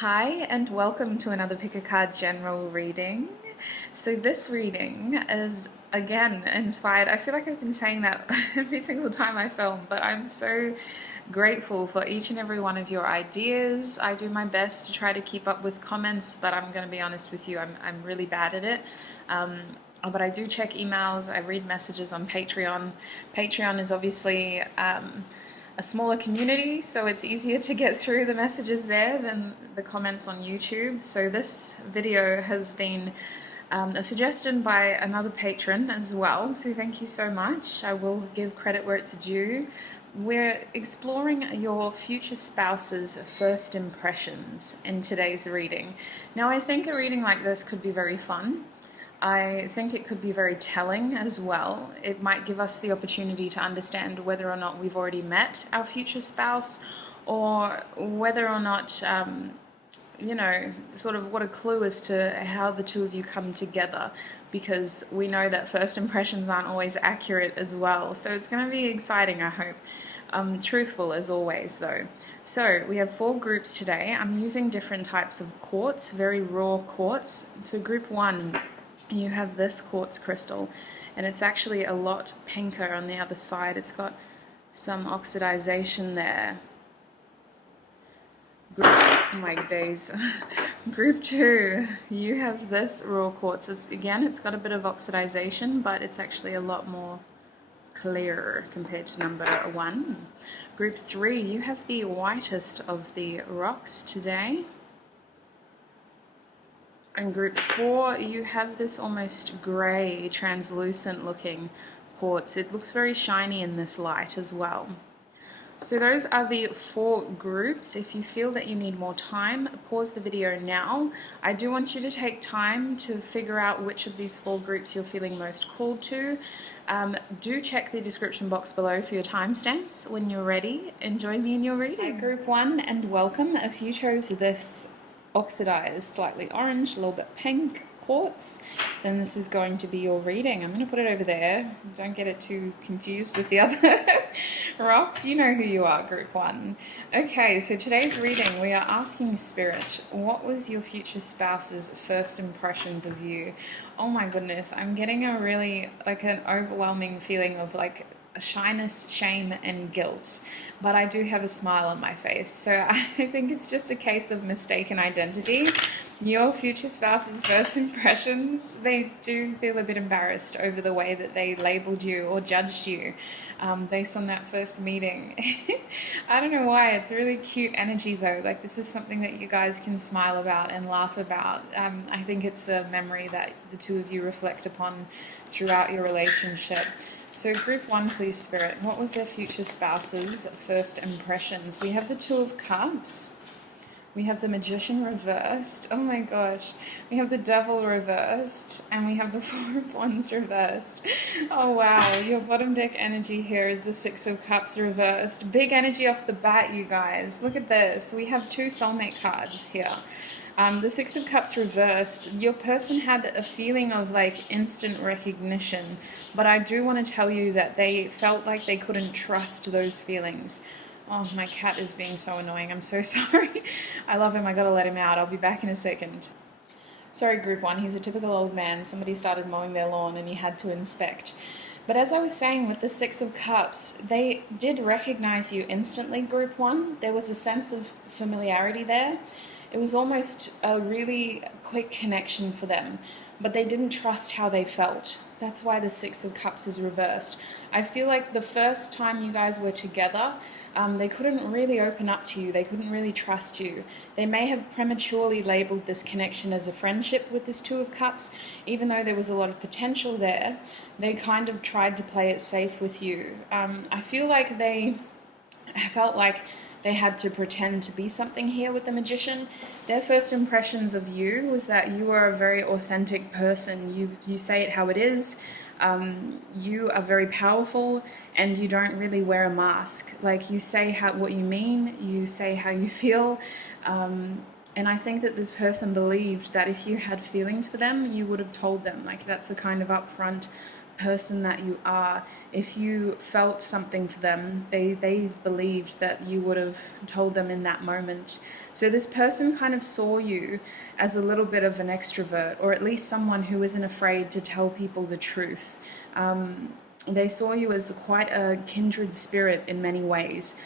Hi and welcome to another Pick a Card general reading. So this reading is again inspired. I feel like I've been saying that every single time I film, but I'm so grateful for each and every one of your ideas. I do my best to try to keep up with comments, but I'm going to be honest with you, I'm really bad at it. But I do check emails, I read messages on Patreon. Patreon is obviously a smaller community, so it's easier to get through the messages there than the comments on YouTube. So this video has been a suggestion by another patron as well, so thank you so much. I will give credit where it's due. We're exploring your future spouse's first impressions in today's reading. Now, I think a reading like this could be very fun. I think it could be very telling as well. It might give us the opportunity to understand whether or not we've already met our future spouse, or whether or not, sort of what a clue as to how the two of you come together, because we know that first impressions aren't always accurate as well. So it's going to be exciting, I hope. Truthful as always though. So we have 4 groups today. I'm using different types of quartz, very raw quartz. So group 1, you have this quartz crystal, and it's actually a lot pinker on the other side. It's got some oxidization there. Oh my days. Group 2, you have this raw quartz. Again, it's got a bit of oxidization, but it's actually a lot more clear compared to number 1. Group 3, you have the whitest of the rocks today. And group 4, you have this almost grey, translucent looking quartz. It looks very shiny in this light as well. So those are the 4 groups. If you feel that you need more time, pause the video now. I do want you to take time to figure out which of these 4 groups you're feeling most called to. Do check the description box below for your timestamps when you're ready. Enjoy me in your reading. Hi, group 1, and welcome. If you chose this oxidized, slightly orange, a little bit pink quartz, then this is going to be your reading. I'm going to put it over there. Don't get it too confused with the other rocks. You know who you are, group 1. Okay, so today's reading, we are asking Spirit, what was your future spouse's first impressions of you? Oh my goodness, I'm getting a really, an overwhelming feeling of shyness, shame, and guilt, but I do have a smile on my face, so I think it's just a case of mistaken identity. Your future spouse's first impressions, they do feel a bit embarrassed over the way that they labeled you or judged you based on that first meeting. I don't know why. It's really cute energy though. This is something that you guys can smile about and laugh about. I think it's a memory that the two of you reflect upon throughout your relationship. So group 1, please, Spirit, what was their future spouse's first impressions? We have the 2 of Cups. We have the Magician reversed. Oh my gosh. We have the Devil reversed. And we have the 4 of Wands reversed. Oh wow. Your bottom deck energy here is the 6 of Cups reversed. Big energy off the bat, you guys. Look at this. We have 2 soulmate cards here. The 6 of Cups reversed, your person had a feeling of instant recognition, but I do want to tell you that they felt like they couldn't trust those feelings. Oh, my cat is being so annoying. I'm so sorry. I love him. I gotta let him out. I'll be back in a second. Sorry, group 1. He's a typical old man. Somebody started mowing their lawn and he had to inspect. But as I was saying, with the 6 of Cups, they did recognize you instantly, group 1. There was a sense of familiarity there. It was almost a really quick connection for them, but they didn't trust how they felt. That's why the 6 of Cups is reversed. I feel like the first time you guys were together, they couldn't really open up to you. They couldn't really trust you. They may have prematurely labeled this connection as a friendship with this 2 of Cups. Even though there was a lot of potential there, they kind of tried to play it safe with you. I feel like they felt like they had to pretend to be something here with the Magician. Their first impressions of you was that you are a very authentic person. You say it how it is. You are very powerful, and you don't really wear a mask. You say what you mean, you say how you feel. And I think that this person believed that if you had feelings for them, you would have told them. That's the kind of upfront person that you are, if you felt something for them, they believed that you would have told them in that moment. So this person kind of saw you as a little bit of an extrovert, or at least someone who isn't afraid to tell people the truth. They saw you as quite a kindred spirit in many ways.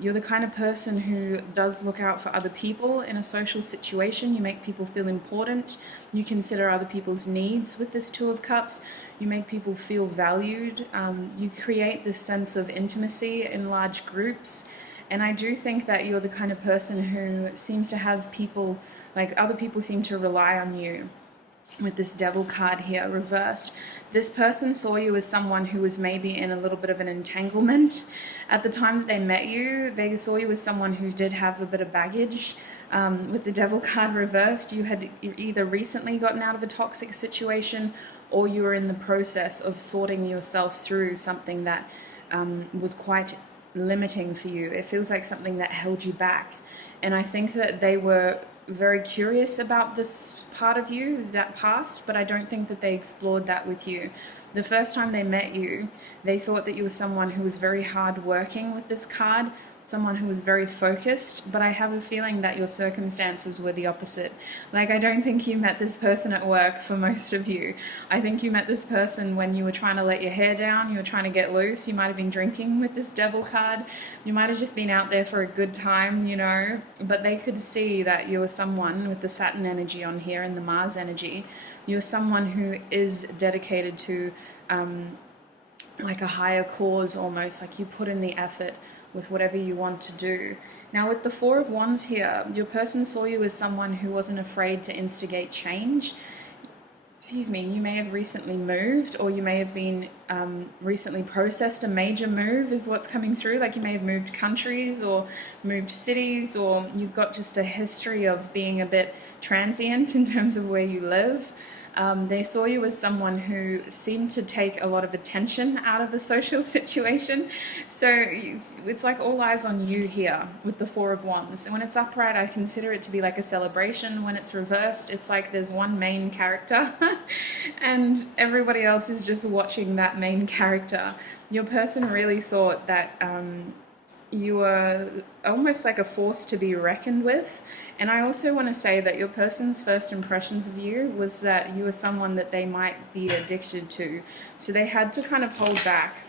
You're the kind of person who does look out for other people in a social situation. You make people feel important. You consider other people's needs with this Two of Cups. You make people feel valued. You create this sense of intimacy in large groups. And I do think that you're the kind of person who seems to have people, like other people seem to rely on you. With this Devil card here reversed, this person saw you as someone who was maybe in a little bit of an entanglement. At the time that they met you, they saw you as someone who did have a bit of baggage. With the Devil card reversed, you had either recently gotten out of a toxic situation, or you were in the process of sorting yourself through something that was quite limiting for you. It feels like something that held you back. And I think that they were very curious about this part of you, that past, but I don't think that they explored that with you. The first time they met you, they thought that you were someone who was very hardworking with this card, someone who was very focused, but I have a feeling that your circumstances were the opposite. Like, I don't think you met this person at work for most of you. I think you met this person when you were trying to let your hair down, you were trying to get loose, you might have been drinking with this Devil card, you might have just been out there for a good time, you know, but they could see that you were someone with the Saturn energy on here and the Mars energy. You're someone who is dedicated to like a higher cause almost, like you put in the effort with whatever you want to do. Now with the Four of Wands here, your person saw you as someone who wasn't afraid to instigate change. Excuse me, you may have recently moved, or you may have been recently processed a major move is what's coming through. Like you may have moved countries or moved cities, or you've got just a history of being a bit transient in terms of where you live. They saw you as someone who seemed to take a lot of attention out of a social situation. So it's like all eyes on you here with the Four of Wands. And when it's upright, I consider it to be like a celebration. When it's reversed, it's like there's one main character and everybody else is just watching that main character. Your person really thought that you were almost like a force to be reckoned with. And I also want to say that your person's first impressions of you was that you were someone that they might be addicted to. So they had to kind of hold back.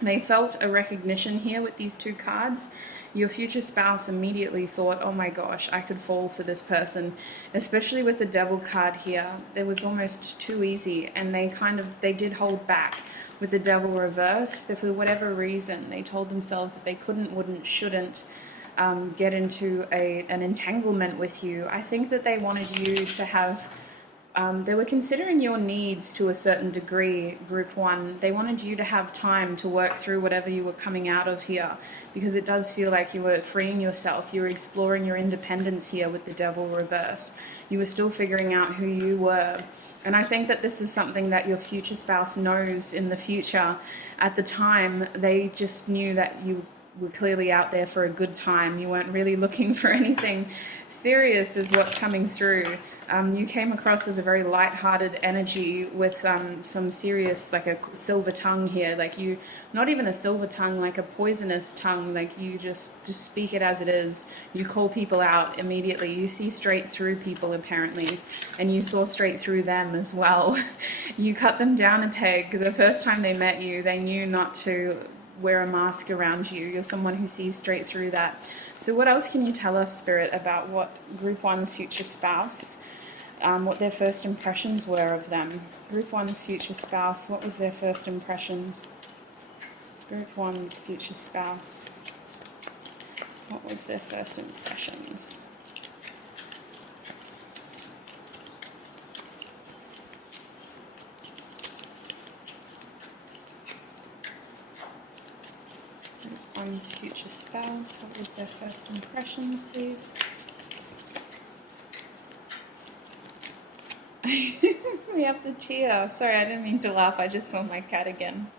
They felt a recognition here with these two cards. Your future spouse immediately thought, oh my gosh, I could fall for this person. Especially with the Devil card here, it was almost too easy, and they did hold back. With the Devil reversed, for whatever reason, they told themselves that they couldn't, wouldn't, shouldn't get into an entanglement with you. I think that they wanted you to have, they were considering your needs to a certain degree, Group 1. They wanted you to have time to work through whatever you were coming out of here, because it does feel like you were freeing yourself. You were exploring your independence here with the Devil reverse. You were still figuring out who you were. And I think that this is something that your future spouse knows in the future. At the time, they just knew that you were clearly out there for a good time. You weren't really looking for anything serious is what's coming through. You came across as a very light-hearted energy with some serious, like a silver tongue here. Like you, not even a silver tongue, like a poisonous tongue. Like you just speak it as it is. You call people out immediately. You see straight through people apparently, and you saw straight through them as well. You cut them down a peg. The first time they met you, they knew not to wear a mask around you. You're someone who sees straight through that. So what else can you tell us, Spirit, about what Group 1's future spouse, what their first impressions were of them? Group 1's future spouse, what was their first impressions? Group 1's future spouse, what was their first impressions? One's future spouse, what was their first impressions, please? We have the tear. Sorry, I didn't mean to laugh. I just saw my cat again.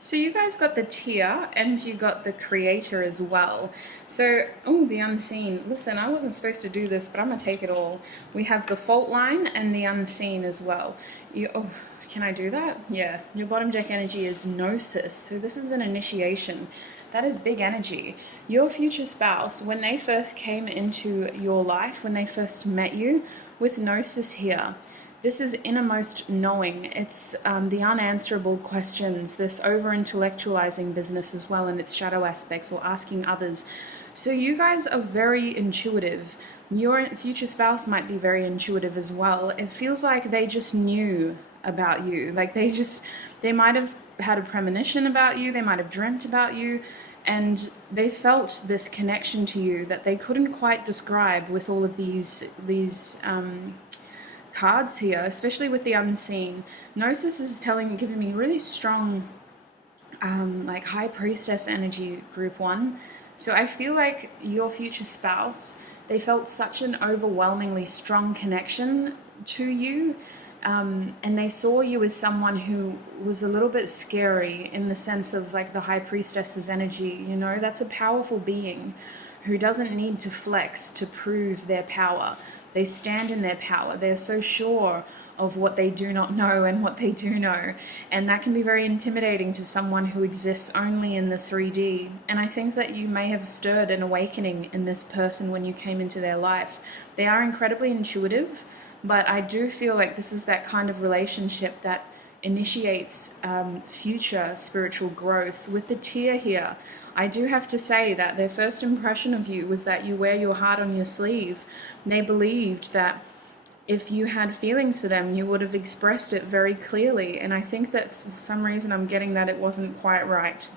So you guys got the tier and you got the creator as well. So, oh, the unseen. Listen, I wasn't supposed to do this, but I'm going to take it all. We have the fault line and the unseen as well. Oh, can I do that? Yeah. Your bottom deck energy is Gnosis. So this is an initiation. That is big energy. Your future spouse, when they first came into your life, when they first met you, with Gnosis here, this is innermost knowing. It's the unanswerable questions, this over-intellectualizing business as well, and its shadow aspects, or asking others. So you guys are very intuitive. Your future spouse might be very intuitive as well. It feels like they just knew about you. Like they might have had a premonition about you, they might have dreamt about you, and they felt this connection to you that they couldn't quite describe with all of these cards here, especially with the unseen. Gnosis is giving me really strong like high priestess energy, group 1. So I feel like your future spouse, they felt such an overwhelmingly strong connection to you, and they saw you as someone who was a little bit scary in the sense of like the high priestess's energy. You know, that's a powerful being who doesn't need to flex to prove their power. They stand in their power. They're so sure of what they do not know and what they do know. And that can be very intimidating to someone who exists only in the 3D. And I think that you may have stirred an awakening in this person when you came into their life. They are incredibly intuitive, but I do feel like this is that kind of relationship that initiates future spiritual growth. With the tier here, I do have to say that their first impression of you was that you wear your heart on your sleeve. They believed that if you had feelings for them, you would have expressed it very clearly. And I think that for some reason I'm getting that it wasn't quite right.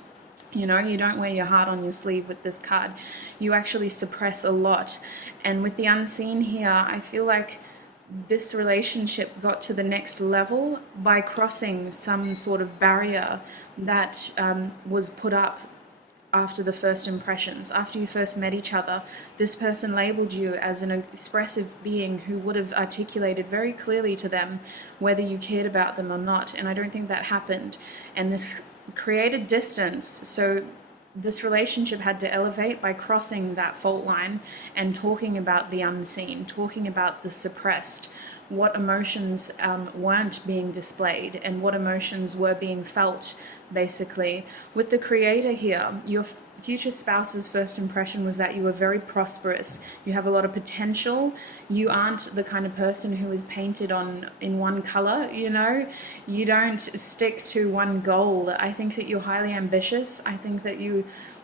You know, you don't wear your heart on your sleeve with this card. You actually suppress a lot. And with the unseen here, I feel like this relationship got to the next level by crossing some sort of barrier that was put up after the first impressions. After you first met each other, this person labeled you as an expressive being who would have articulated very clearly to them whether you cared about them or not, and I don't think that happened. And this created distance, so this relationship had to elevate by crossing that fault line and talking about the unseen, talking about the suppressed, what emotions weren't being displayed and what emotions were being felt, basically. With the creator here, your future spouse's first impression was that you were very prosperous. You have a lot of potential. You aren't the kind of person who is painted in one color, you know. You don't stick to one goal. I think that you're highly ambitious. I think that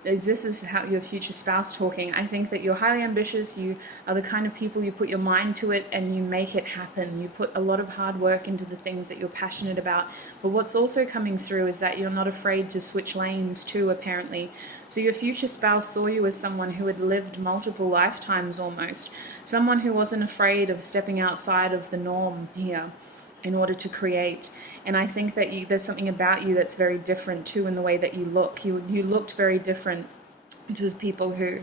this is how your future spouse talking. I think that you're highly ambitious. You are the kind of people, you put your mind to it and you make it happen. You put a lot of hard work into the things that you're passionate about. But what's also coming through is that you're not afraid to switch lanes too, apparently. So your future spouse saw you as someone who had lived multiple lifetimes almost. Someone who wasn't afraid of stepping outside of the norm here in order to create. And I think that there's something about you that's very different too in the way that you look. You looked very different to people who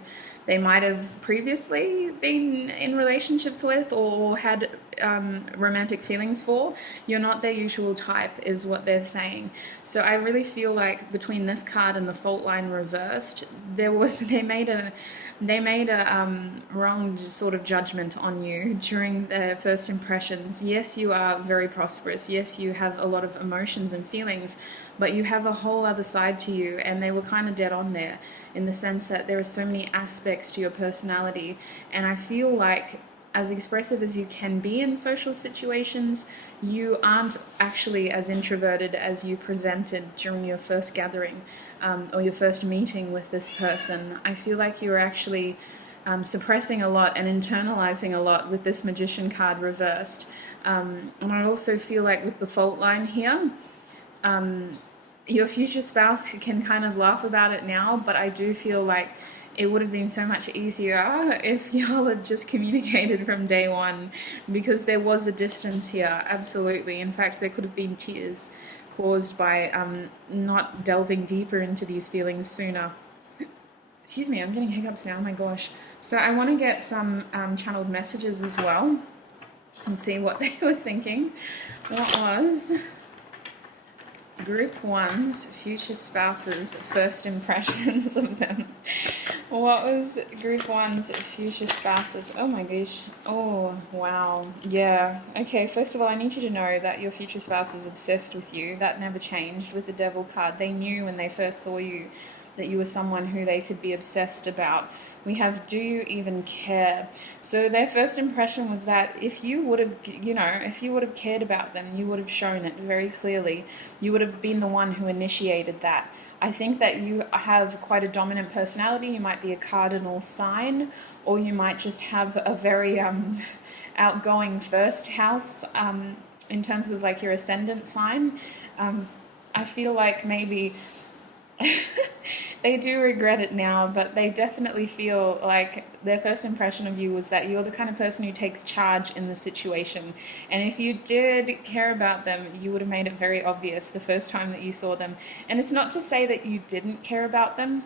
they might have previously been in relationships with or had romantic feelings for. You're not their usual type, is what they're saying. So I really feel like between this card and the fault line reversed, they made a wrong sort of judgment on you during their first impressions. Yes, you are very prosperous. Yes, you have a lot of emotions and feelings, but you have a whole other side to you, and they were kind of dead on there in the sense that there are so many aspects to your personality. And I feel like as expressive as you can be in social situations, you aren't actually as introverted as you presented during your first gathering or your first meeting with this person. I feel like you're actually suppressing a lot and internalizing a lot with this Magician card reversed. And I also feel like with the fault line here, your future spouse can kind of laugh about it now, but I do feel like it would have been so much easier if y'all had just communicated from day one, because there was a distance here, absolutely. In fact, there could have been tears caused by not delving deeper into these feelings sooner. Excuse me, I'm getting hiccups now, oh my gosh. So I want to get some channeled messages as well and see what they were thinking. What was Group 1's future spouse's first impressions of them. What was Group 1's future spouse's? Oh my gosh. Oh, wow. Yeah. Okay, first of all, I need you to know that your future spouse is obsessed with you. That never changed with the Devil card. They knew when they first saw you that you were someone who they could be obsessed about. We have, do you even care? So their first impression was that if you would have, if you would have cared about them, you would have shown it very clearly. You would have been the one who initiated that. I think that you have quite a dominant personality. You might be a cardinal sign, or you might just have a very outgoing first house in terms of like your ascendant sign. I feel like maybe they do regret it now, but they definitely feel like their first impression of you was that you're the kind of person who takes charge in the situation. And if you did care about them, you would have made it very obvious the first time that you saw them. And it's not to say that you didn't care about them.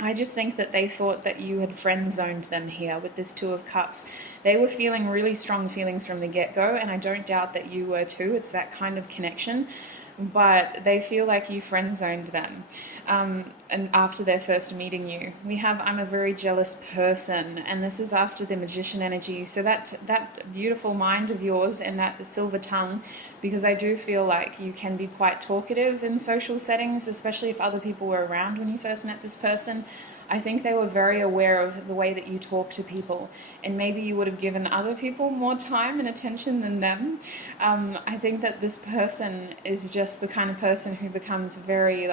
I just think that they thought that you had friend zoned them here with this Two of Cups. They were feeling really strong feelings from the get-go, and I don't doubt that you were too. It's that kind of connection. But they feel like you friend zoned them. And after their first meeting you, we have, I'm a very jealous person, and this is after the Magician energy. So that beautiful mind of yours and that silver tongue, because I do feel like you can be quite talkative in social settings, especially if other people were around when you first met this person. I think they were very aware of the way that you talk to people, and maybe you would have given other people more time and attention than them. I think that this person is just the kind of person who becomes very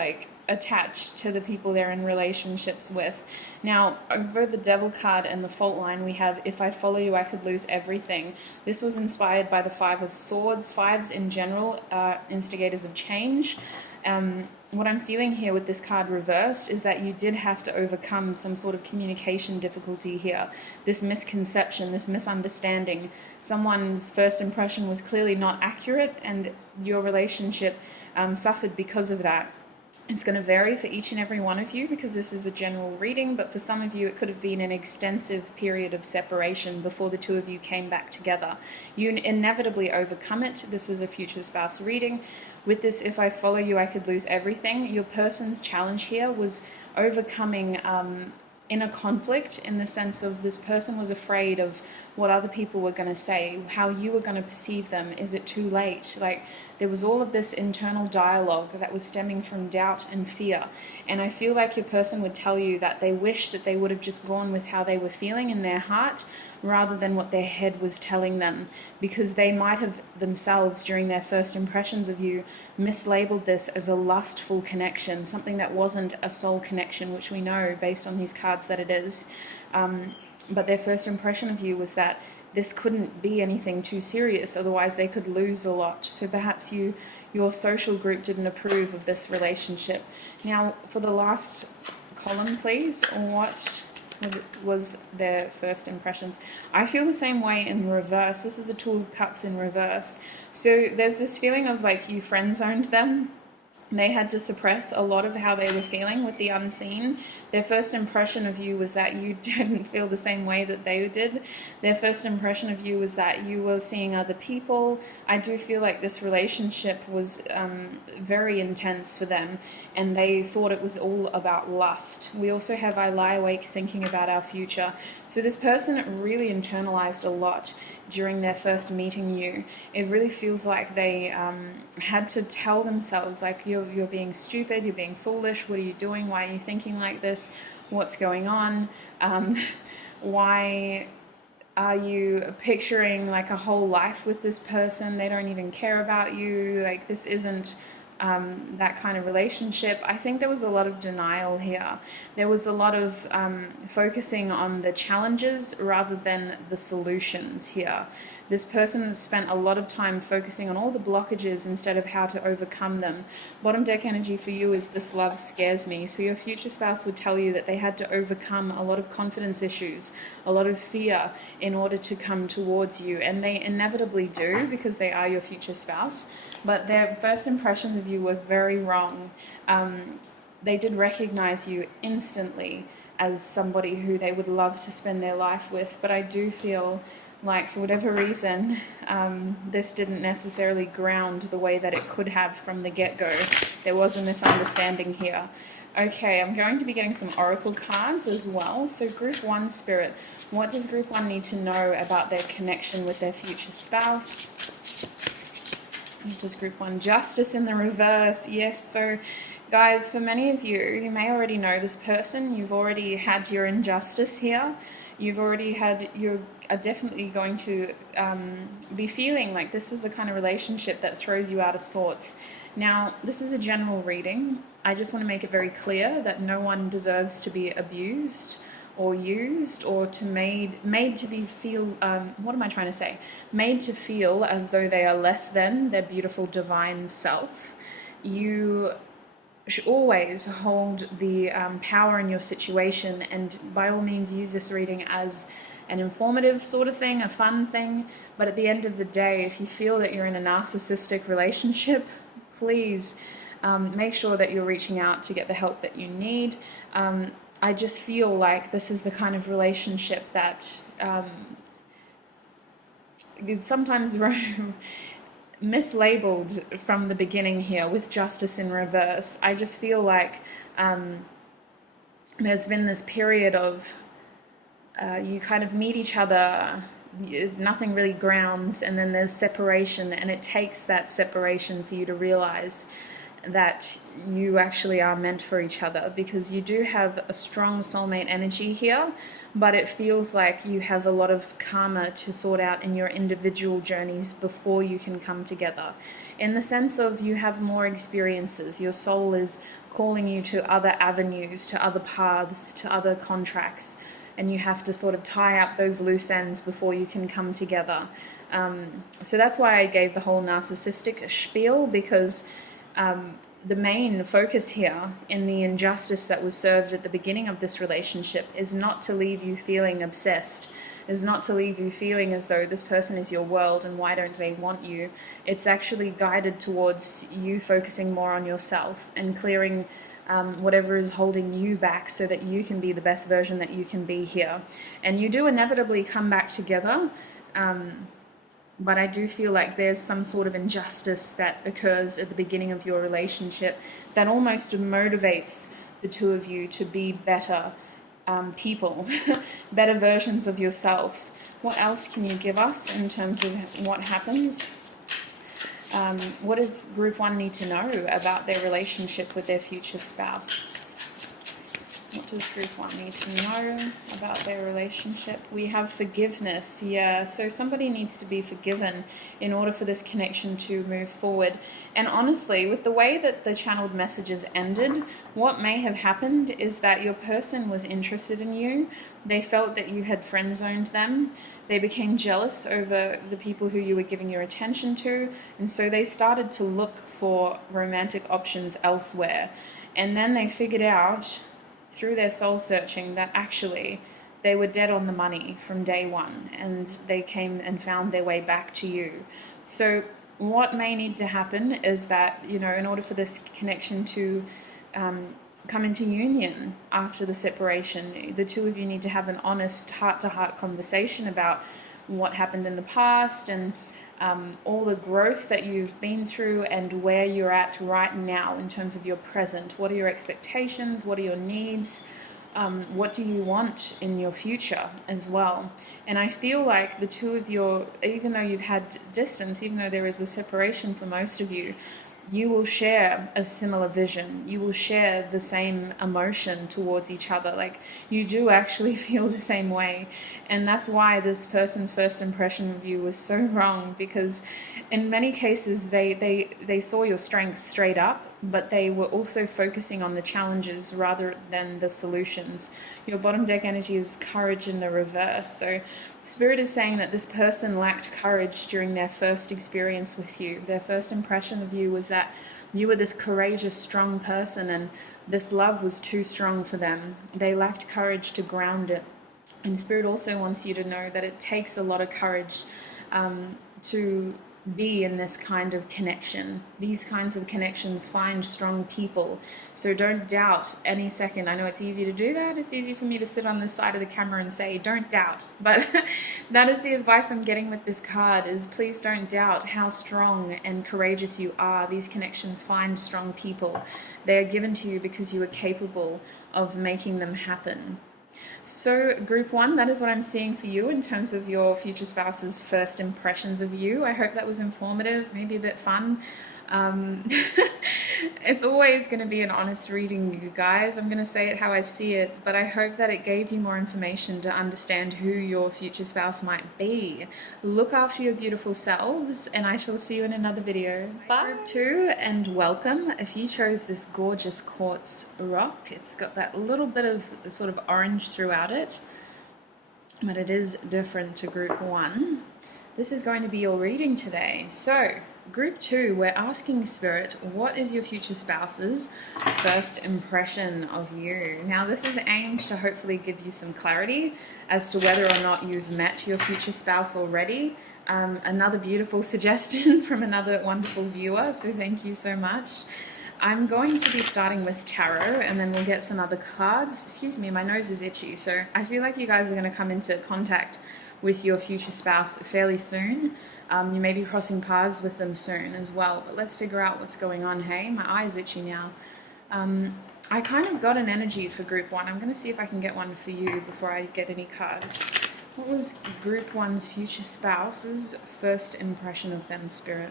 attached to the people they're in relationships with. Now, over the Devil card and the fault line, we have, if I follow you, I could lose everything. This was inspired by the Five of Swords. Fives in general are instigators of change. What I'm feeling here with this card reversed is that you did have to overcome some sort of communication difficulty here. This misconception, this misunderstanding. Someone's first impression was clearly not accurate, and your relationship suffered because of that. It's going to vary for each and every one of you because this is a general reading, but for some of you it could have been an extensive period of separation before the two of you came back together. You inevitably overcome it. This is a future spouse reading. With this, if I follow you, I could lose everything. Your person's challenge here was overcoming inner conflict, in the sense of this person was afraid of what other people were going to say, how you were going to perceive them. Is it too late? There was all of this internal dialogue that was stemming from doubt and fear. And I feel like your person would tell you that they wish that they would have just gone with how they were feeling in their heart rather than what their head was telling them, because they might have themselves, during their first impressions of you, mislabeled this as a lustful connection, something that wasn't a soul connection, which we know based on these cards that it is. But their first impression of you was that this couldn't be anything too serious, otherwise they could lose a lot. So perhaps your social group didn't approve of this relationship. Now, for the last column, please, what was their first impressions? I feel the same way in reverse. This is the Two of Cups in reverse. So there's this feeling of you friend zoned them. They had to suppress a lot of how they were feeling with the unseen. Their first impression of you was that you didn't feel the same way that they did. Their first impression of you was that you were seeing other people. I do feel like this relationship was very intense for them, and they thought it was all about lust. We also have I lie awake thinking about our future. So this person really internalized a lot during their first meeting you. It really feels like they had to tell themselves, you're being stupid, you're being foolish, what are you doing, why are you thinking like this, what's going on, why are you picturing a whole life with this person, they don't even care about you, this isn't that kind of relationship. I think there was a lot of denial here. There was a lot of focusing on the challenges rather than the solutions here. This person spent a lot of time focusing on all the blockages instead of how to overcome them. Bottom deck energy for you is this love scares me. So your future spouse would tell you that they had to overcome a lot of confidence issues, a lot of fear in order to come towards you. And they inevitably do because they are your future spouse. But their first impressions of you were very wrong. They did recognize you instantly as somebody who they would love to spend their life with. But I do feel like for whatever reason, this didn't necessarily ground the way that it could have from the get-go. There was a misunderstanding here. Okay, I'm going to be getting some oracle cards as well. So group 1 spirit, what does group 1 need to know about their connection with their future spouse? What does group 1, justice in the reverse? Yes, so guys, for many of you, you may already know this person. You've already had your injustice here. You've already had, you are definitely going to be feeling like this is the kind of relationship that throws you out of sorts. Now, this is a general reading. I just want to make it very clear that no one deserves to be abused or used or to made to be feel, what am I trying to say? Made to feel as though they are less than their beautiful divine self. You should always hold the power in your situation, and by all means use this reading as an informative sort of thing, a fun thing. But at the end of the day, if you feel that you're in a narcissistic relationship, please make sure that you're reaching out to get the help that you need. I just feel like this is the kind of relationship that is sometimes mislabeled from the beginning here with justice in reverse. I just feel like there's been this period of you kind of meet each other, nothing really grounds, and then there's separation, and it takes that separation for you to realize that you actually are meant for each other, because you do have a strong soulmate energy here, but it feels like you have a lot of karma to sort out in your individual journeys before you can come together. In the sense of you have more experiences, your soul is calling you to other avenues, to other paths, to other contracts, and you have to sort of tie up those loose ends before you can come together. So that's why I gave the whole narcissistic spiel, because the main focus here in the injustice that was served at the beginning of this relationship is not to leave you feeling obsessed, is not to leave you feeling as though this person is your world and why don't they want you. It's actually guided towards you focusing more on yourself and clearing whatever is holding you back so that you can be the best version that you can be here. And you do inevitably come back together, but I do feel like there's some sort of injustice that occurs at the beginning of your relationship that almost motivates the two of you to be better people, better versions of yourself. What else can you give us in terms of what happens? What does group 1 need to know about their relationship with their future spouse? What does group 1 need to know about their relationship? We have forgiveness. Yeah, so somebody needs to be forgiven in order for this connection to move forward. And honestly, with the way that the channeled messages ended, what may have happened is that your person was interested in you. They felt that you had friend-zoned them. They became jealous over the people who you were giving your attention to. And so they started to look for romantic options elsewhere. And then they figured out through their soul searching that actually they were dead on the money from day one, and they came and found their way back to you. So what may need to happen is that, you know, in order for this connection to come into union after the separation, the two of you need to have an honest heart-to-heart conversation about what happened in the past and all the growth that you've been through and where you're at right now in terms of your present. What are your expectations? What are your needs? What do you want in your future as well? And I feel like the two of you, even though you've had distance, even though there is a separation for most of you, you will share a similar vision. You will share the same emotion towards each other. Like, you do actually feel the same way. And that's why this person's first impression of you was so wrong, because in many cases they saw your strength straight up, but they were also focusing on the challenges rather than the solutions. Your bottom deck energy is courage in the reverse. So Spirit is saying that this person lacked courage during their first experience with you. Their first impression of you was that you were this courageous, strong person, and this love was too strong for them. They lacked courage to ground it. And Spirit also wants you to know that it takes a lot of courage to be in this kind of connection. These kinds of connections find strong people. So don't doubt any second. I know it's easy to do that. It's easy for me to sit on this side of the camera and say, don't doubt. But that is the advice I'm getting with this card, is please don't doubt how strong and courageous you are. These connections find strong people. They are given to you because you are capable of making them happen. So group 1, that is what I'm seeing for you in terms of your future spouse's first impressions of you. I hope that was informative, maybe a bit fun. It's always going to be an honest reading, you guys. I'm going to say it how I see it, but I hope that it gave you more information to understand who your future spouse might be. Look after your beautiful selves, and I shall see you in another video. Bye. Group 2, and welcome. If you chose this gorgeous quartz rock, it's got that little bit of sort of orange throughout it, but it is different to group 1. This is going to be your reading today. So, group 2, we're asking Spirit, what is your future spouse's first impression of you? Now, this is aimed to hopefully give you some clarity as to whether or not you've met your future spouse already. Another beautiful suggestion from another wonderful viewer, so thank you so much. I'm going to be starting with tarot, and then we'll get some other cards. Excuse me, my nose is itchy, so I feel like you guys are going to come into contact with your future spouse fairly soon. You may be crossing paths with them soon as well, but let's figure out what's going on, hey? My eye's itchy now. I kind of got an energy for group 1. I'm going to see if I can get one for you before I get any cards. What was group 1's future spouse's first impression of them, Spirit?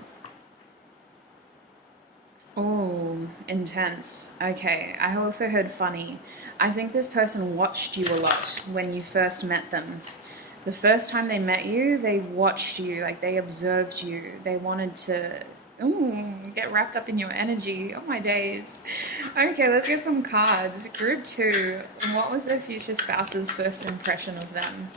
Oh, intense. Okay, I also heard funny. I think this person watched you a lot when you first met them. The first time they met you, they watched you, like they observed you. They wanted to get wrapped up in your energy. Oh my days. Okay, let's get some cards. Group 2, what was their future spouse's first impression of them?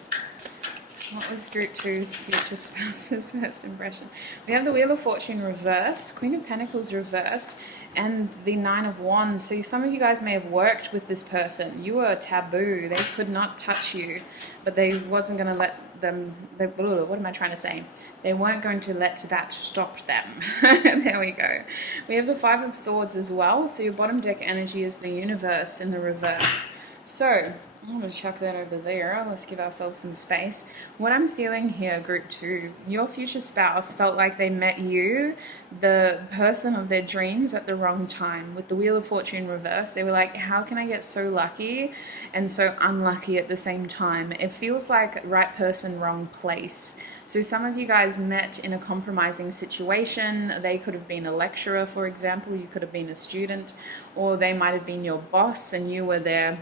What was group 2's future spouse's first impression? We have the Wheel of Fortune reversed, Queen of Pentacles reversed, and the 9 of Wands. So some of you guys may have worked with this person. You were taboo. They could not touch you, but they wasn't going to let them, what am I trying to say? They weren't going to let that stop them. There we go. We have the 5 of Swords as well. So your bottom deck energy is the universe in the reverse. So I'm going to chuck that over there. Let's give ourselves some space. What I'm feeling here, group 2, your future spouse felt like they met you, the person of their dreams, at the wrong time. With the Wheel of Fortune reverse, they were like, how can I get so lucky and so unlucky at the same time? It feels like right person, wrong place. So some of you guys met in a compromising situation. They could have been a lecturer, for example. You could have been a student, or they might have been your boss and you were their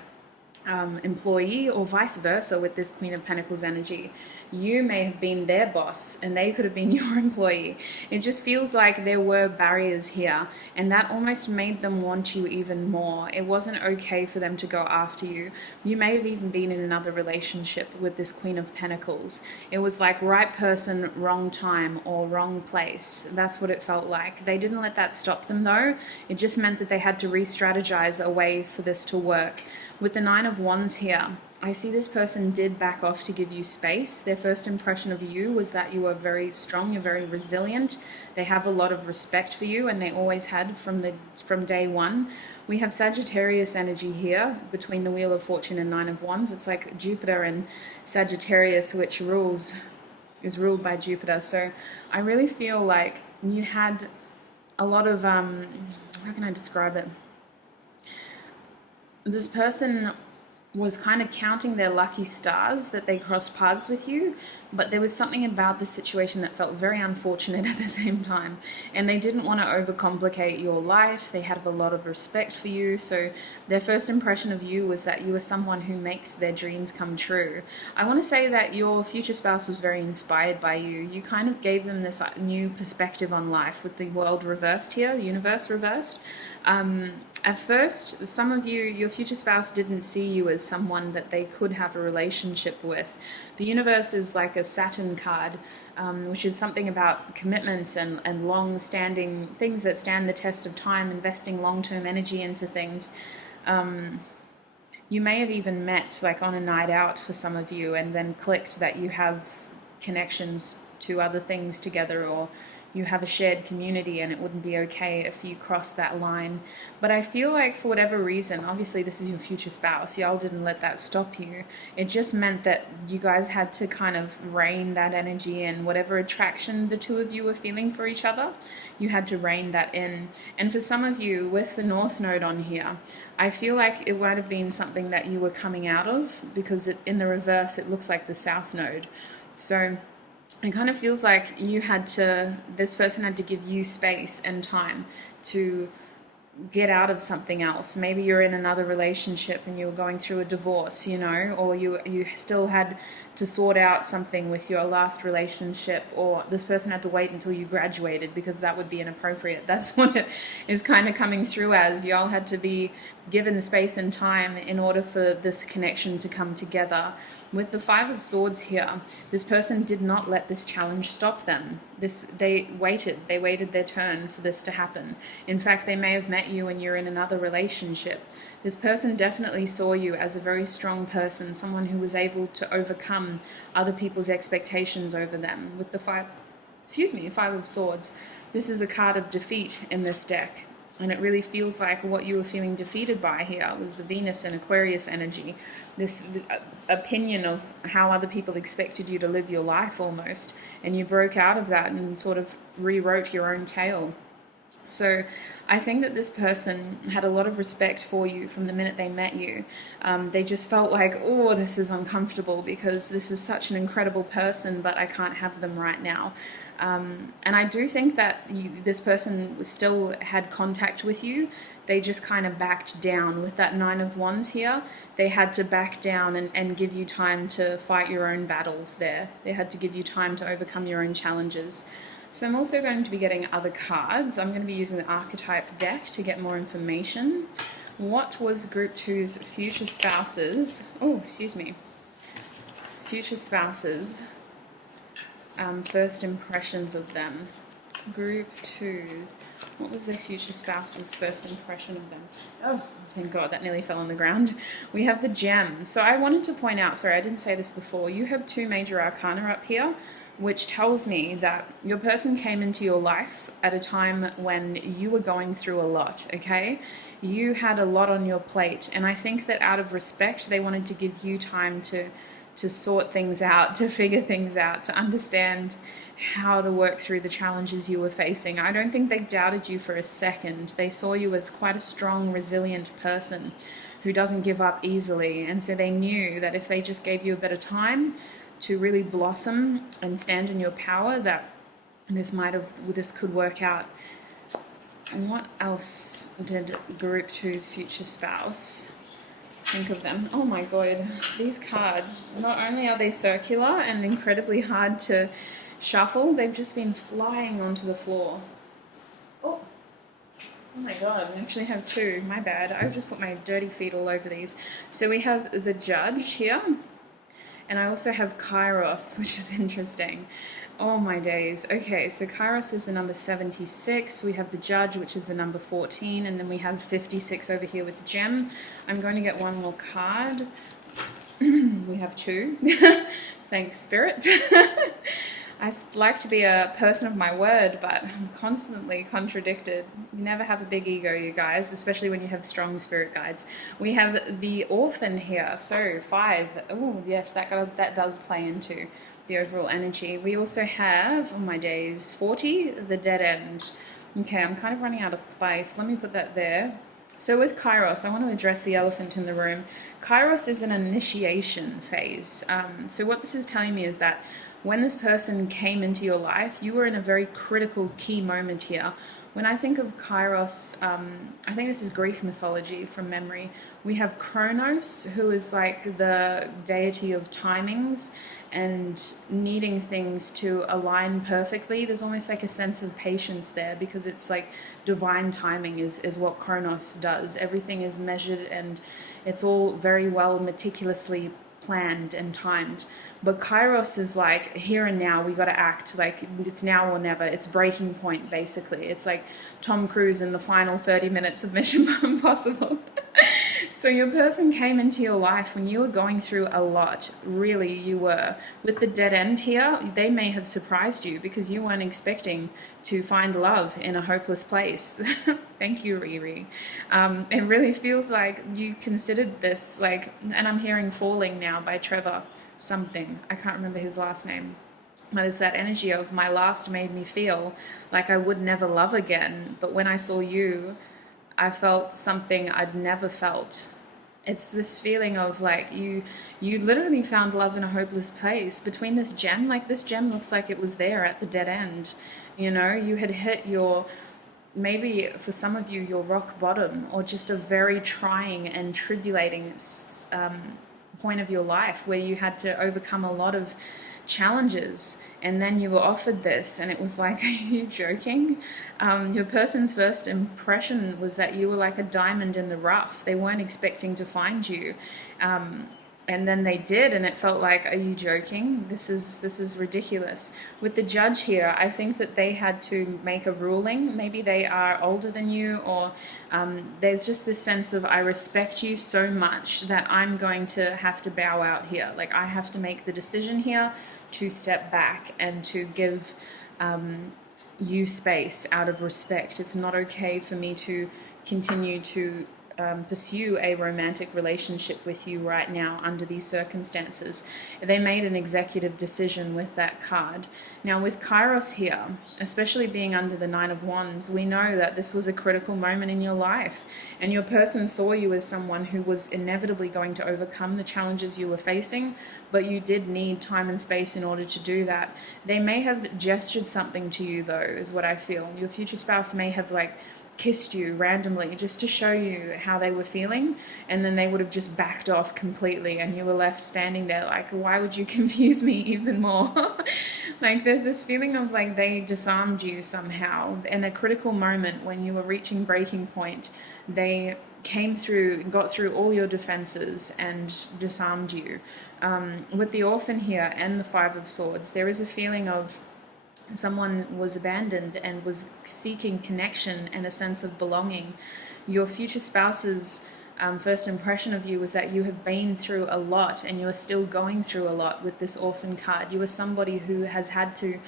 employee, or vice versa with this Queen of Pentacles energy. You may have been their boss and they could have been your employee. It just feels like there were barriers here, and that almost made them want you even more. It wasn't okay for them to go after you. You may have even been in another relationship with this Queen of Pentacles. It was like right person, wrong time, or wrong place. That's what it felt like. They didn't let that stop them though. It just meant that they had to re-strategize a way for this to work. With the 9 of Wands here, I see this person did back off to give you space. Their first impression of you was that you are very strong, you're very resilient. They have a lot of respect for you, and they always had from day one. We have Sagittarius energy here between the Wheel of Fortune and 9 of Wands. It's like Jupiter and Sagittarius, which is ruled by Jupiter. So I really feel like you had a lot of, how can I describe it? This person was kind of counting their lucky stars that they crossed paths with you, but there was something about the situation that felt very unfortunate at the same time, and they didn't want to overcomplicate your life. They had a lot of respect for you, so their first impression of you was that you were someone who makes their dreams come true. I want to say that your future spouse was very inspired by you. You kind of gave them this new perspective on life with the world reversed here, the universe reversed. At first, some of you, your future spouse didn't see you as someone that they could have a relationship with. The universe is like a Saturn card, which is something about commitments and long-standing things that stand the test of time, investing long-term energy into things. You may have even met like on a night out for some of you, and then clicked that you have connections to other things together, or you have a shared community and it wouldn't be okay if you crossed that line. But I feel like for whatever reason, obviously this is your future spouse, y'all didn't let that stop you. It just meant that you guys had to kind of rein that energy in. Whatever attraction the two of you were feeling for each other, you had to rein that in. And for some of you with the North Node on here, I feel like it might have been something that you were coming out of, because in the reverse it looks like the South Node. So it kind of feels like this person had to give you space and time to get out of something else. Maybe you're in another relationship and you were going through a divorce, or you still had to sort out something with your last relationship, or this person had to wait until you graduated because that would be inappropriate. That's what it is kind of coming through as. Y'all had to be given the space and time in order for this connection to come together. With the Five of Swords here, this person did not let this challenge stop them. They waited their turn for this to happen. In fact, they may have met you when you're in another relationship. This person definitely saw you as a very strong person, someone who was able to overcome other people's expectations over them. With the Five of Swords, this is a card of defeat in this deck. And it really feels like what you were feeling defeated by here was the Venus and Aquarius energy. This opinion of how other people expected you to live your life almost. And you broke out of that and sort of rewrote your own tale. So I think that this person had a lot of respect for you from the minute they met you. They just felt like, oh, this is uncomfortable because this is such an incredible person, but I can't have them right now. And I do think that this person still had contact with you. They just kind of backed down. With that Nine of Wands here, they had to back down and give you time to fight your own battles there. They had to give you time to overcome your own challenges. So I'm also going to be getting other cards. I'm going to be using the Archetype deck to get more information. What was Group 2's future spouses? Future spouses. First impressions of them. Group 2. What was their future spouse's first impression of them? Oh, thank God, that nearly fell on the ground. We have the Gem. So I wanted to point out, sorry, I didn't say this before, you have 2 major arcana up here, which tells me that your person came into your life at a time when you were going through a lot, okay? You had a lot on your plate, and I think that out of respect, they wanted to give you time to sort things out, to figure things out, to understand how to work through the challenges you were facing. I don't think they doubted you for a second. They saw you as quite a strong, resilient person who doesn't give up easily, and so they knew that if they just gave you a bit of time to really blossom and stand in your power, that this could work out. And what else did Group 2's future spouse think of them? Oh my God, these cards, not only are they circular and incredibly hard to shuffle, they've just been flying onto the floor. Oh my God, I actually have 2, my bad. I've just put my dirty feet all over these. So we have the Judge here, and I also have Kairos, which is interesting. Oh my days. Okay, so Kairos is the number 76. We have the Judge, which is the number 14. And then we have 56 over here with the Gem. I'm going to get one more card. We have 2. Thanks, Spirit. I like to be a person of my word, but I'm constantly contradicted. You never have a big ego, you guys, especially when you have strong spirit guides. We have the Orphan here, so 5. Oh, yes, that does play into the overall energy. We also have, oh my days, 40, the Dead End. Okay, I'm kind of running out of space. Let me put that there. So with Kairos, I want to address the elephant in the room. Kairos is an initiation phase. So what this is telling me is that when this person came into your life, you were in a very critical key moment here. When I think of Kairos, I think this is Greek mythology from memory. We have Kronos, who is like the deity of timings and needing things to align perfectly. There's almost like a sense of patience there because it's like divine timing is what Kronos does. Everything is measured and it's all very well meticulously planned and timed. But Kairos is like here and now, we got to act like it's now or never. It's breaking point, basically. It's like Tom Cruise in the final 30 minutes of Mission Impossible. So your person came into your life when you were going through a lot. Really, you were. With the dead end here, they may have surprised you because you weren't expecting to find love in a hopeless place. Thank you, Riri. It really feels like you considered this, like, and I'm hearing Falling now by Trevor something. I can't remember his last name. But it's that energy of my last made me feel like I would never love again. But when I saw you, I felt something I'd never felt. It's this feeling of like you literally found love in a hopeless place between this gem. Like this gem looks like it was there at the dead end. You know, you had hit your, maybe for some of you, your rock bottom, or just a very trying and tribulating point of your life where you had to overcome a lot of challenges, and then you were offered this and it was like, are you joking? Your person's first impression was that you were like a diamond in the rough. They weren't expecting to find you, and then they did, and it felt like, are you joking? This is ridiculous. With the judge here, I think that they had to make a ruling. Maybe they are older than you, or there's just this sense of, I respect you so much that I'm going to have to bow out here. Like I have to make the decision here to step back and to give you space out of respect. It's not okay for me to continue to pursue a romantic relationship with you right now under these circumstances. They made an executive decision with that card. Now with Kairos here, especially being under the Nine of Wands, we know that this was a critical moment in your life, and your person saw you as someone who was inevitably going to overcome the challenges you were facing, but you did need time and space in order to do that. They may have gestured something to you though, is what I feel. Your future spouse may have like kissed you randomly just to show you how they were feeling, and then they would have just backed off completely and you were left standing there like, why would you confuse me even more? Like there's this feeling of like they disarmed you somehow in a critical moment when you were reaching breaking point. They came through, got through all your defenses and disarmed you. With the Orphan here and the Five of Swords, there is a feeling of someone was abandoned and was seeking connection and a sense of belonging. Your future spouse's first impression of you was that you have been through a lot and you are still going through a lot with this Orphan card. You are somebody who has had to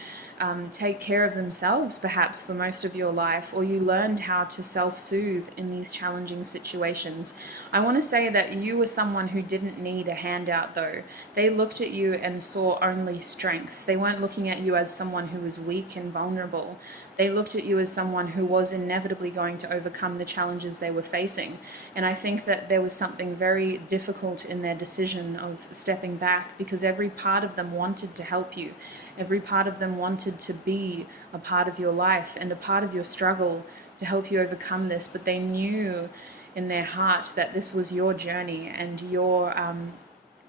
take care of themselves perhaps for most of your life, or you learned how to self-soothe in these challenging situations. I want to say that you were someone who didn't need a handout though. They looked at you and saw only strength. They weren't looking at you as someone who was weak and vulnerable. They looked at you as someone who was inevitably going to overcome the challenges they were facing. And I think that there was something very difficult in their decision of stepping back, because every part of them wanted to help you. Every part of them wanted to be a part of your life and a part of your struggle to help you overcome this. But they knew in their heart that this was your journey and your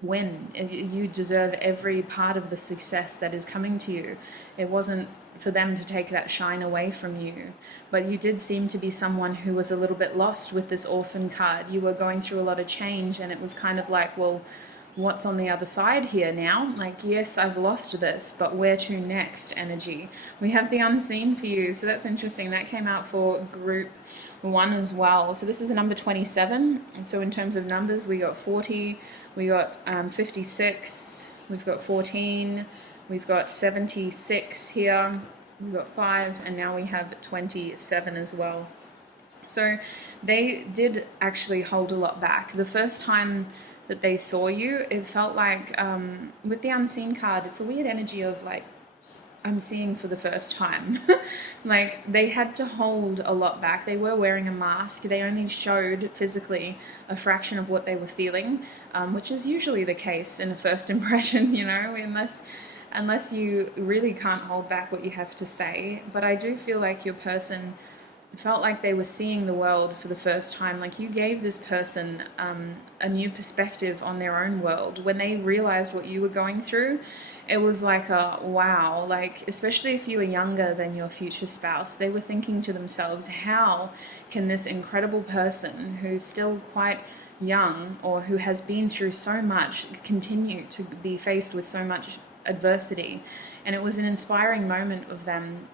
win. You deserve every part of the success that is coming to you. It wasn't for them to take that shine away from you. But you did seem to be someone who was a little bit lost with this Orphan card. You were going through a lot of change, and it was kind of like, well, what's on the other side here now? Like, yes, I've lost this, but where to next energy? We have the Unseen for you, so that's interesting. That came out for group 1 as well. So this is the number 27. And so in terms of numbers, we got 40, we got 56, we've got 14, we've got 76 here, we've got 5, and now we have 27 as well. So they did actually hold a lot back. The first time that they saw you, it felt like with the Unseen card, it's a weird energy of like, I'm seeing for the first time. Like they had to hold a lot back. They were wearing a mask. They only showed physically a fraction of what they were feeling, which is usually the case in a first impression, you know, unless you really can't hold back what you have to say. But I do feel like your person felt like they were seeing the world for the first time. Like you gave this person a new perspective on their own world. When they realized what you were going through, it was like a wow. Like, especially if you were younger than your future spouse, they were thinking to themselves, how can this incredible person who's still quite young or who has been through so much continue to be faced with so much adversity? And it was an inspiring moment of them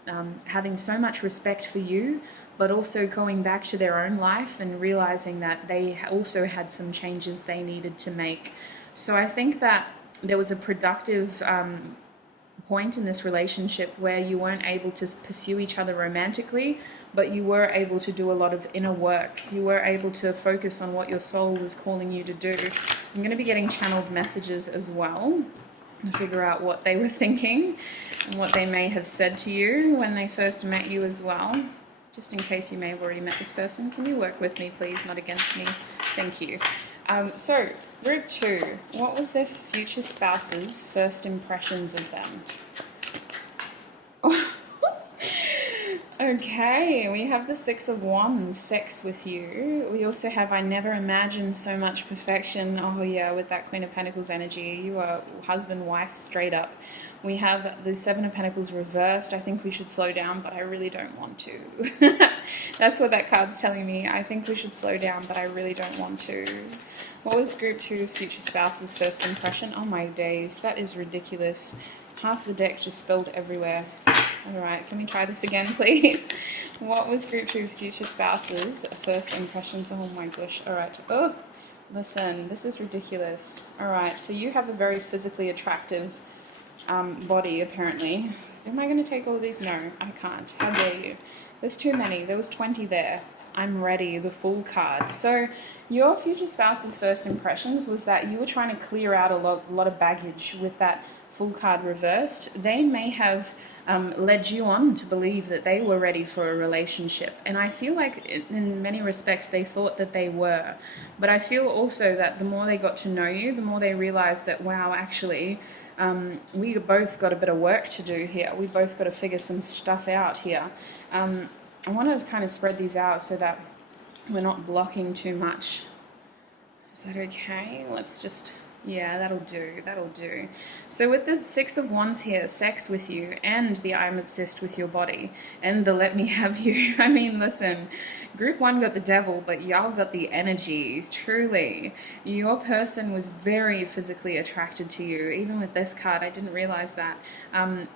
having so much respect for you, but also going back to their own life and realizing that they also had some changes they needed to make. So I think that there was a productive point in this relationship where you weren't able to pursue each other romantically, but you were able to do a lot of inner work. You were able to focus on what your soul was calling you to do. I'm going to be getting channeled messages as well to figure out what they were thinking and what they may have said to you when they first met you as well. Just in case you may have already met this person, can you work with me, please, not against me? Thank you. So, group 2, what was their future spouse's first impressions of them? Okay, we have the 6 of Wands, sex with you. We also have I never imagined so much perfection. Oh yeah, with that Queen of Pentacles energy. You are husband, wife, straight up. We have the 7 of Pentacles reversed. I think we should slow down, but I really don't want to. That's what that card's telling me. I think we should slow down, but I really don't want to. What was group 2's future spouse's first impression? Oh my days, that is ridiculous. Half the deck just spilled everywhere. Alright, can we try this again, please? What was group 2's future spouse's first impressions? Oh my gosh. Alright. Oh, listen, this is ridiculous. Alright, so you have a very physically attractive body, apparently. Am I going to take all of these? No, I can't. How dare you? There's too many. There was 20 there. I'm ready, the Fool card. So your future spouse's first impressions was that you were trying to clear out a lot of baggage with that Fool card reversed. They may have led you on to believe that they were ready for a relationship. And I feel like in many respects they thought that they were. But I feel also that the more they got to know you, the more they realized that, wow, actually, we both got a bit of work to do here. We both got to figure some stuff out here. I want to kind of spread these out so that we're not blocking too much. Is that okay? Let's just... yeah, that'll do. So with the 6 of Wands here, sex with you, and the I'm obsessed with your body, and the let me have you. I mean, listen, group 1 got the devil, but y'all got the energy, truly. Your person was very physically attracted to you. Even with this card, I didn't realize that.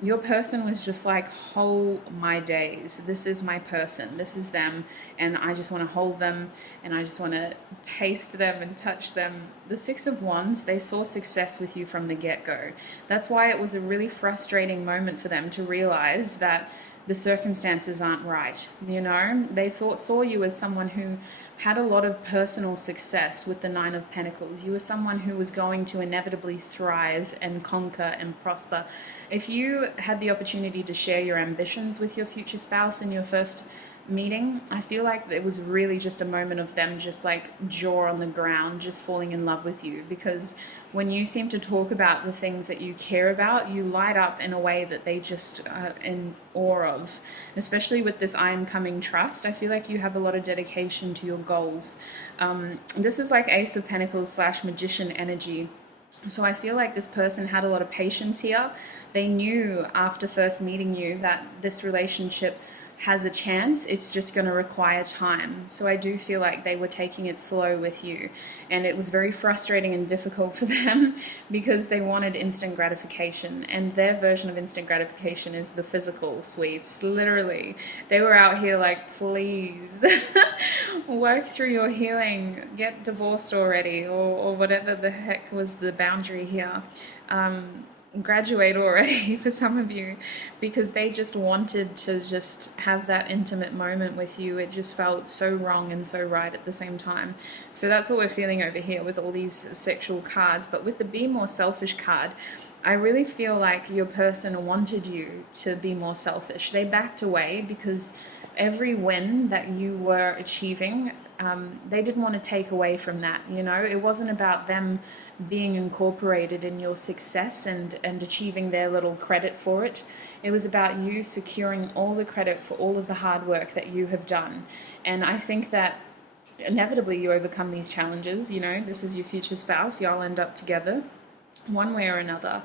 Your person was just like, oh my days, this is my person, this is them, and I just want to hold them, and I just want to taste them and touch them. The 6 of Wands, they saw success with you from the get-go. That's why it was a really frustrating moment for them to realize that the circumstances aren't right. You know, they saw you as someone who had a lot of personal success with the 9 of Pentacles. You were someone who was going to inevitably thrive and conquer and prosper. If you had the opportunity to share your ambitions with your future spouse in your first meeting, I feel like it was really just a moment of them just like jaw on the ground, just falling in love with you, because when you seem to talk about the things that you care about, you light up in a way that they just are in awe of, especially with this I am coming trust. I feel like you have a lot of dedication to your goals. This is like Ace of Pentacles / Magician energy. So I feel like this person had a lot of patience here. They knew after first meeting you that this relationship has a chance. It's just going to require time. So I do feel like they were taking it slow with you, and it was very frustrating and difficult for them because they wanted instant gratification, and their version of instant gratification is the physical sweets. Literally, they were out here like, please work through your healing, get divorced already, or whatever the heck was the boundary here. Graduate already for some of you, because they just wanted to just have that intimate moment with you. It just felt so wrong and so right at the same time. So that's what we're feeling over here with all these sexual cards. But with the Be More Selfish card, I really feel like your person wanted you to be more selfish. They backed away because every win that you were achieving, they didn't want to take away from that. You know, it wasn't about them being incorporated in your success and achieving their little credit for it. It was about you securing all the credit for all of the hard work that you have done. And I think that inevitably you overcome these challenges. You know, this is your future spouse. Y'all end up together one way or another.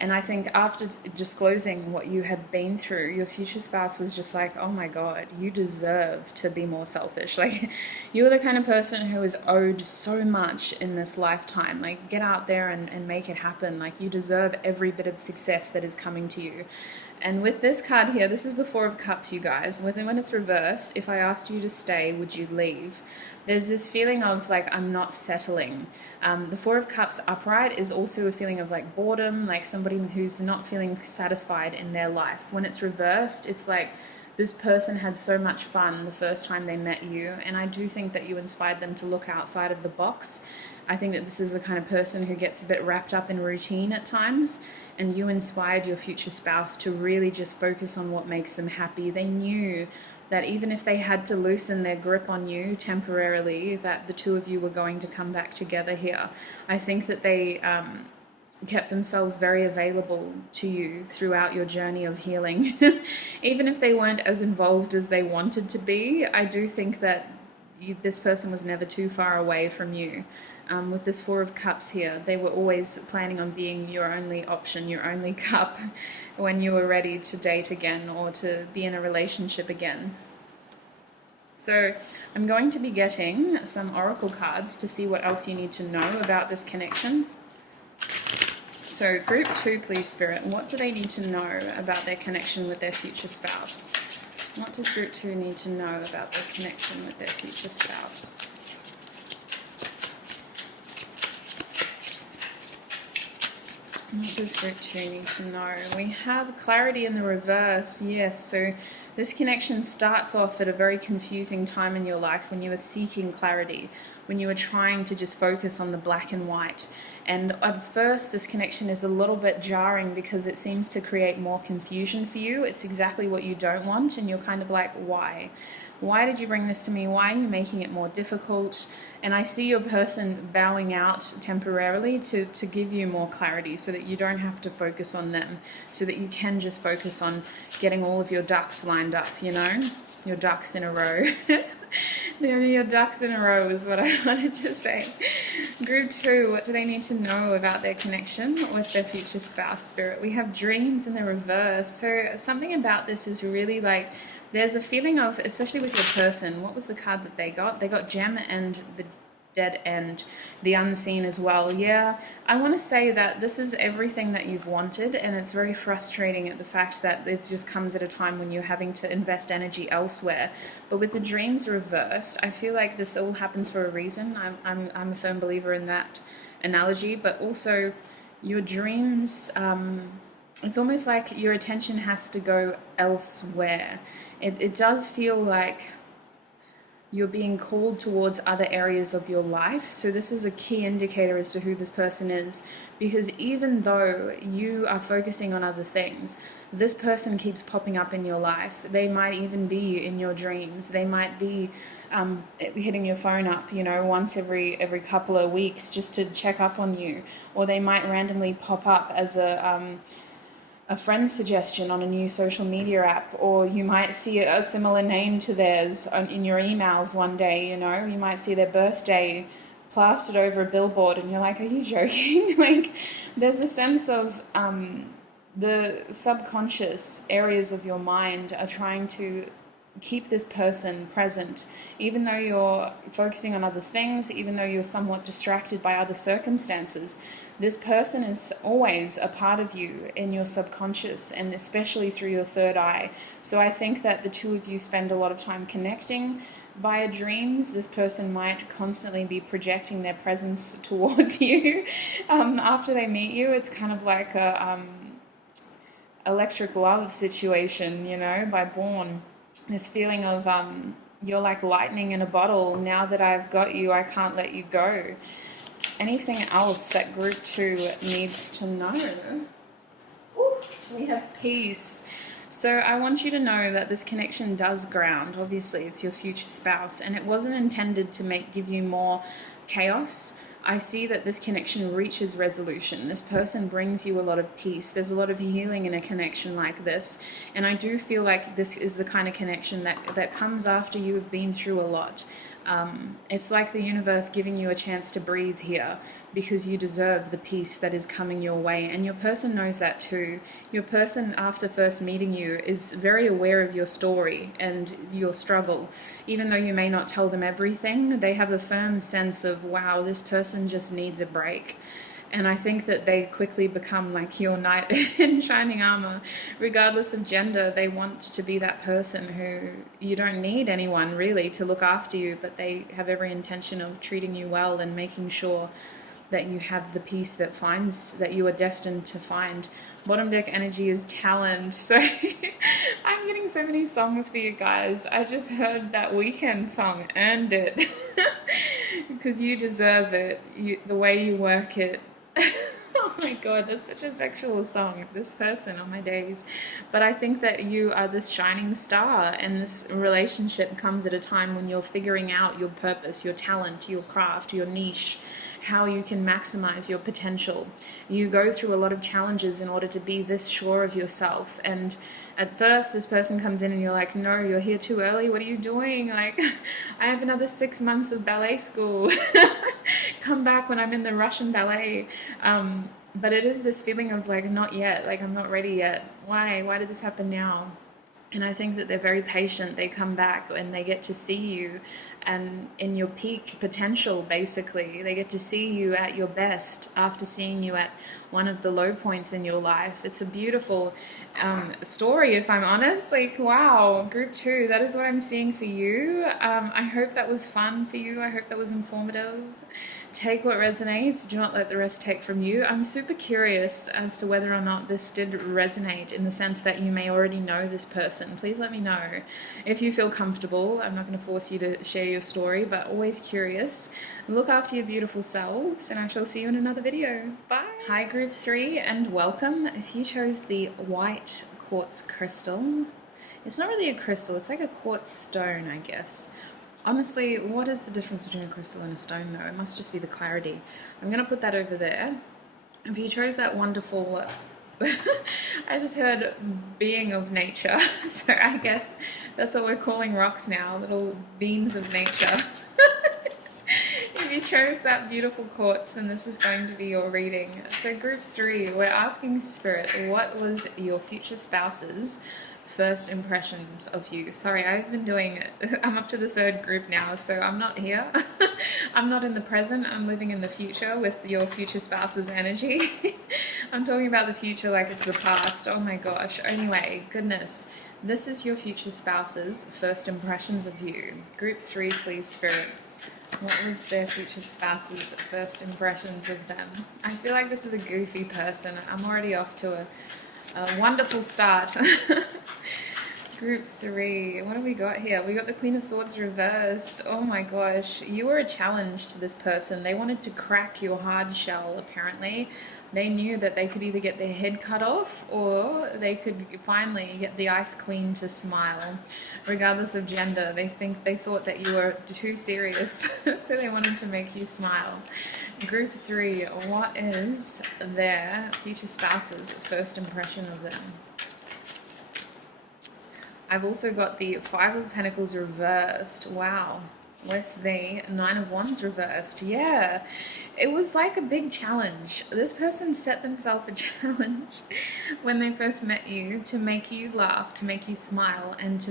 And I think after disclosing what you had been through, your future spouse was just like, oh my God, you deserve to be more selfish. Like, you're the kind of person who is owed so much in this lifetime. Like, get out there and make it happen. Like, you deserve every bit of success that is coming to you. And with this card here, this is the Four of Cups, you guys. When it's reversed, if I asked you to stay, would you leave? There's this feeling of like, I'm not settling. The Four of Cups upright is also a feeling of like boredom, like somebody who's not feeling satisfied in their life. When it's reversed, it's like this person had so much fun the first time they met you. And I do think that you inspired them to look outside of the box. I think that this is the kind of person who gets a bit wrapped up in routine at times, and you inspired your future spouse to really just focus on what makes them happy. They knew that even if they had to loosen their grip on you temporarily, that the two of you were going to come back together here. I think that they kept themselves very available to you throughout your journey of healing. Even if they weren't as involved as they wanted to be, I do think that this person was never too far away from you. With this Four of Cups here, they were always planning on being your only option, your only cup, when you were ready to date again or to be in a relationship again. So I'm going to be getting some oracle cards to see what else you need to know about this connection. So group 2, please, Spirit, what do they need to know about their connection with their future spouse? What does group 2 need to know about their connection with their future spouse? What does group 2 need to know? We have clarity in the reverse, yes. So this connection starts off at a very confusing time in your life when you were seeking clarity, when you were trying to just focus on the black and white. And at first, this connection is a little bit jarring because it seems to create more confusion for you. It's exactly what you don't want, and you're kind of like, why? Why did you bring this to me? Why are you making it more difficult? And I see your person bowing out temporarily to give you more clarity so that you don't have to focus on them, so that you can just focus on getting all of your ducks lined up, you know? Your ducks in a row. Your ducks in a row is what I wanted to say. Group 2, what do they need to know about their connection with their future spouse, Spirit? We have dreams in the reverse. So something about this is really like, there's a feeling of, especially with your person, what was the card that they got? They got Gem and the Dead End, the Unseen as well. Yeah, I want to say that this is everything that you've wanted, and it's very frustrating at the fact that it just comes at a time when you're having to invest energy elsewhere. But with the dreams reversed, I feel like this all happens for a reason. I'm a firm believer in that analogy, but also your dreams, it's almost like your attention has to go elsewhere. It does feel like you're being called towards other areas of your life. So this is a key indicator as to who this person is, because even though you are focusing on other things, this person keeps popping up in your life. They might even be in your dreams. They might be hitting your phone up, you know, once every couple of weeks just to check up on you. Or they might randomly pop up as a friend's suggestion on a new social media app, or you might see a similar name to theirs in your emails one day, you know. You might see their birthday plastered over a billboard and you're like, are you joking? Like, there's a sense of the subconscious areas of your mind are trying to keep this person present, even though you're focusing on other things, even though you're somewhat distracted by other circumstances. This person is always a part of you in your subconscious, and especially through your third eye. So I think that the two of you spend a lot of time connecting via dreams. This person might constantly be projecting their presence towards you. After they meet you, it's kind of like a electric love situation, you know, by Born. This feeling of you're like lightning in a bottle. Now that I've got you, I can't let you go. Anything else that group 2 needs to know? Ooh, we have peace. So I want you to know that this connection does ground. Obviously, it's your future spouse, and it wasn't intended to give you more chaos. I see that this connection reaches resolution. This person brings you a lot of peace. There's a lot of healing in a connection like this. And I do feel like this is the kind of connection that comes after you have been through a lot. It's like the universe giving you a chance to breathe here, because you deserve the peace that is coming your way. And your person knows that too. Your person, after first meeting you, is very aware of your story and your struggle. Even though you may not tell them everything, they have a firm sense of, wow, this person just needs a break. And I think that they quickly become like your knight in shining armor. Regardless of gender, they want to be that person who you don't need anyone really to look after you, but they have every intention of treating you well and making sure that you have the peace that you are destined to find. Bottom deck energy is talent. So I'm getting so many songs for you guys. I just heard that Weekend song, Earned It. Because you deserve it, the way you work it. Oh my god, that's such a sexual song, this person on my days. But I think that you are this shining star, and this relationship comes at a time when you're figuring out your purpose, your talent, your craft, your niche, how you can maximize your potential. You go through a lot of challenges in order to be this sure of yourself. And at first this person comes in and you're like, no, you're here too early, what are you doing? Like, I have another 6 months of ballet school. Come back when I'm in the Russian ballet. But it is this feeling of like, not yet, like I'm not ready yet. Why did this happen now? And I think that they're very patient. They come back and they get to see you and in your peak potential, basically. They get to see you at your best after seeing you at one of the low points in your life. It's a beautiful story, if I'm honest. Like, wow, group 2, that is what I'm seeing for you. I hope that was fun for you. I hope that was informative. Take what resonates. Do not let the rest take from you. I'm super curious as to whether or not this did resonate, in the sense that you may already know this person. Please let me know if you feel comfortable. I'm not going to force you to share your story, but always curious. Look after your beautiful selves, and I shall see you in another video. Bye. Hi group 3, and welcome. If you chose the white quartz crystal, it's not really a crystal, it's like a quartz stone, I guess. Honestly, what is the difference between a crystal and a stone though? It must just be the clarity. I'm going to put that over there. If you chose that wonderful, I just heard being of nature, so I guess that's what we're calling rocks now, little beings of nature. If you chose that beautiful quartz, then this is going to be your reading. So group 3, we're asking Spirit, what was your future spouse's first impressions of you? Sorry, I'm up to the 3rd group now, so I'm not here. I'm not in the present, I'm living in the future with your future spouse's energy. I'm talking about the future like it's the past. Oh my gosh. Anyway, goodness. This is your future spouse's first impressions of you. Group 3, please, Spirit. What was their future spouse's first impressions of them? I feel like this is a goofy person. I'm already off to a wonderful start. Group 3, what have we got here? We got the Queen of Swords reversed. Oh my gosh, you were a challenge to this person. They wanted to crack your hard shell, apparently. They knew that they could either get their head cut off or they could finally get the Ice Queen to smile. Regardless of gender, they thought that you were too serious, so they wanted to make you smile. Group 3, what is their future spouse's first impression of them? I've also got the 5 of Pentacles reversed. Wow. With the 9 of Wands reversed. Yeah, it was like a big challenge. This person set themselves a challenge when they first met you to make you laugh, to make you smile, and to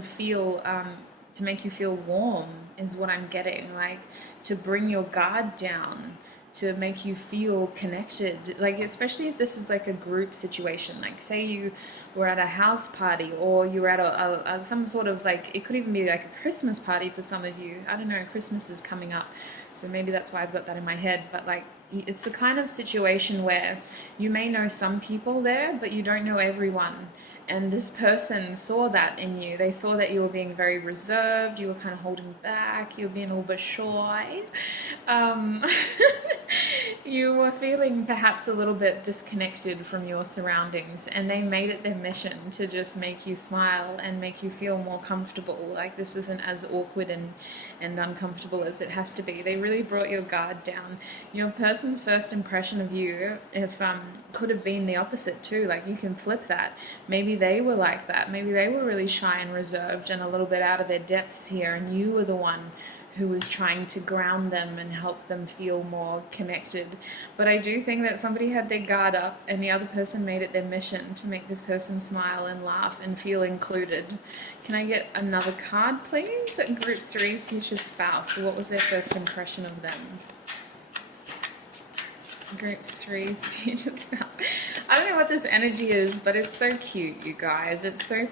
make you feel warm is what I'm getting. Like, to bring your guard down, to make you feel connected, like especially if this is like a group situation, like say you were at a house party or you were at some sort of, like, it could even be like a Christmas party for some of you. I don't know, Christmas is coming up, so maybe that's why I've got that in my head. But like, it's the kind of situation where you may know some people there, but you don't know everyone. And this person saw that in you. They saw that you were being very reserved, you were kind of holding back, you were being a little bit shy. You were feeling perhaps a little bit disconnected from your surroundings, and they made it their mission to just make you smile and make you feel more comfortable. Like, this isn't as awkward and uncomfortable as it has to be. They really brought your guard down. Your person's first impression of you, could have been the opposite too. Like, you can flip that. Maybe they were like that. Maybe they were really shy and reserved and a little bit out of their depths here, and you were the one who was trying to ground them and help them feel more connected. But I do think that somebody had their guard up and the other person made it their mission to make this person smile and laugh and feel included. Can I get another card, please? Group 3's future spouse. What was their first impression of them? Group 3's future spouse. I don't know what this energy is, but it's so cute, you guys. It's so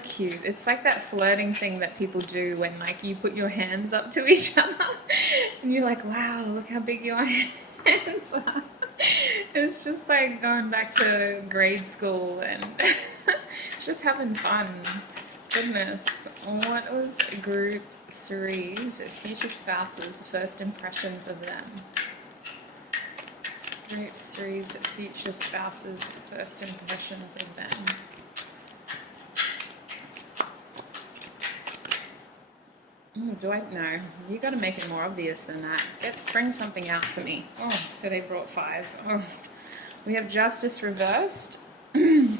cute. It's like that flirting thing that people do when like you put your hands up to each other and you're like, wow, look how big your hands are. It's just like going back to grade school and just having fun. Goodness. What was group 3's future spouses' first impressions of them? Group 3's future spouses' first impressions of them. Oh, do I? No. You got to make it more obvious than that. Bring something out for me. Oh, so they brought 5. Oh, we have Justice reversed. We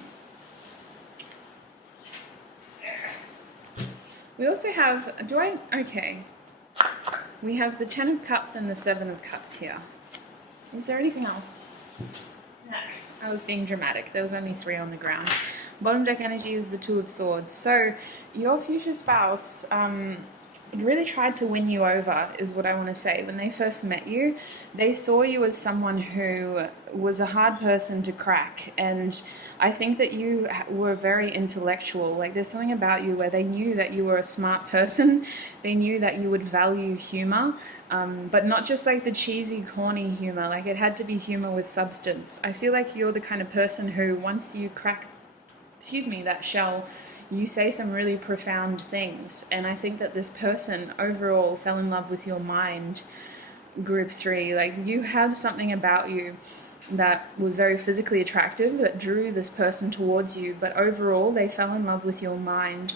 also have. Okay. We have the 10 of Cups and the 7 of Cups here. Is there anything else? No. I was being dramatic. There was only 3 on the ground. Bottom deck energy is the 2 of Swords. So your future spouse really tried to win you over, is what I want to say. When they first met you, they saw you as someone who was a hard person to crack. And I think that you were very intellectual. Like there's something about you where they knew that you were a smart person. They knew that you would value humor. But not just like the cheesy, corny humor. Like it had to be humor with substance. I feel like you're the kind of person who, once you crack, that shell, you say some really profound things. And I think that this person overall fell in love with your mind, group 3. Like you had something about you that was very physically attractive, that drew this person towards you. But overall, they fell in love with your mind,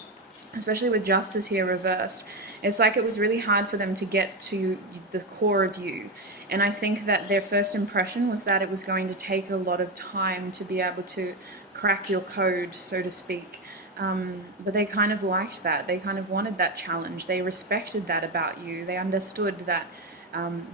especially with Justice here reversed. It's like it was really hard for them to get to the core of you. And I think that their first impression was that it was going to take a lot of time to be able to crack your code, so to speak. But they kind of liked that. They kind of wanted that challenge. They respected that about you. They understood that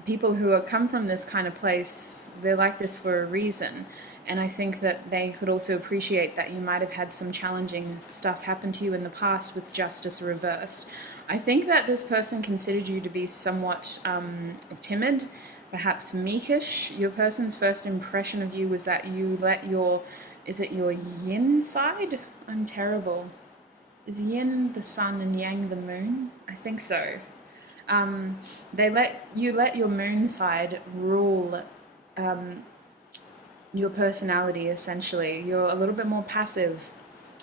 people who come from this kind of place, they're like this for a reason. And I think that they could also appreciate that you might have had some challenging stuff happen to you in the past with Justice reversed. I think that this person considered you to be somewhat timid, perhaps meekish. Your person's first impression of you was that you let your, is it your yin side? I'm terrible. Is yin the sun and yang the moon? I think so. They let your moon side rule your personality, essentially. You're a little bit more passive.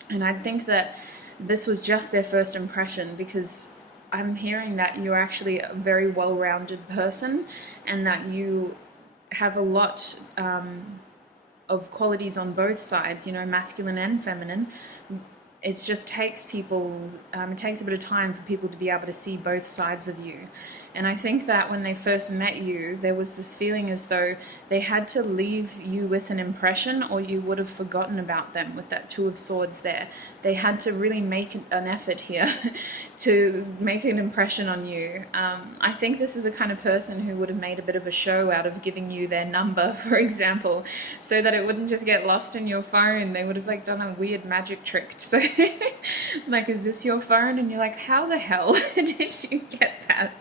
And I think that this was just their first impression, because I'm hearing that you're actually a very well-rounded person and that you have a lot of qualities on both sides, masculine and feminine. It just takes people, it takes a bit of time for people to be able to see both sides of you. And I think that when they first met you, there was this feeling as though they had to leave you with an impression, or you would have forgotten about them with that 2 of Swords there. They had to really make an effort here to make an impression on you. I think this is the kind of person who would have made a bit of a show out of giving you their number, for example, so that it wouldn't just get lost in your phone. They would have like done a weird magic trick. So like, is this your phone? And you're like, how the hell did you get that?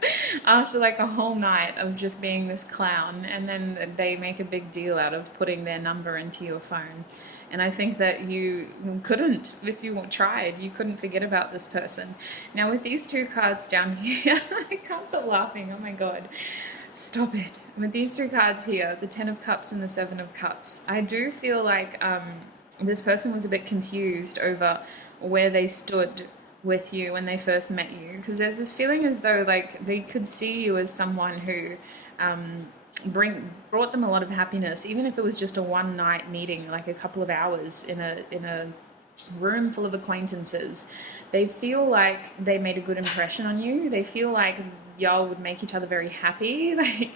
After like a whole night of just being this clown, and then they make a big deal out of putting their number into your phone. And I think that you couldn't, if you tried, you couldn't forget about this person. Now with these 2 cards down here, I can't stop laughing, oh my god. Stop it. With these 2 cards here, the 10 of Cups and the 7 of Cups, I do feel like this person was a bit confused over where they stood with you when they first met you, because there's this feeling as though like they could see you as someone who brought them a lot of happiness, even if it was just a one-night meeting, like a couple of hours in a room full of acquaintances. They feel like they made a good impression on you. They feel like y'all would make each other very happy. Like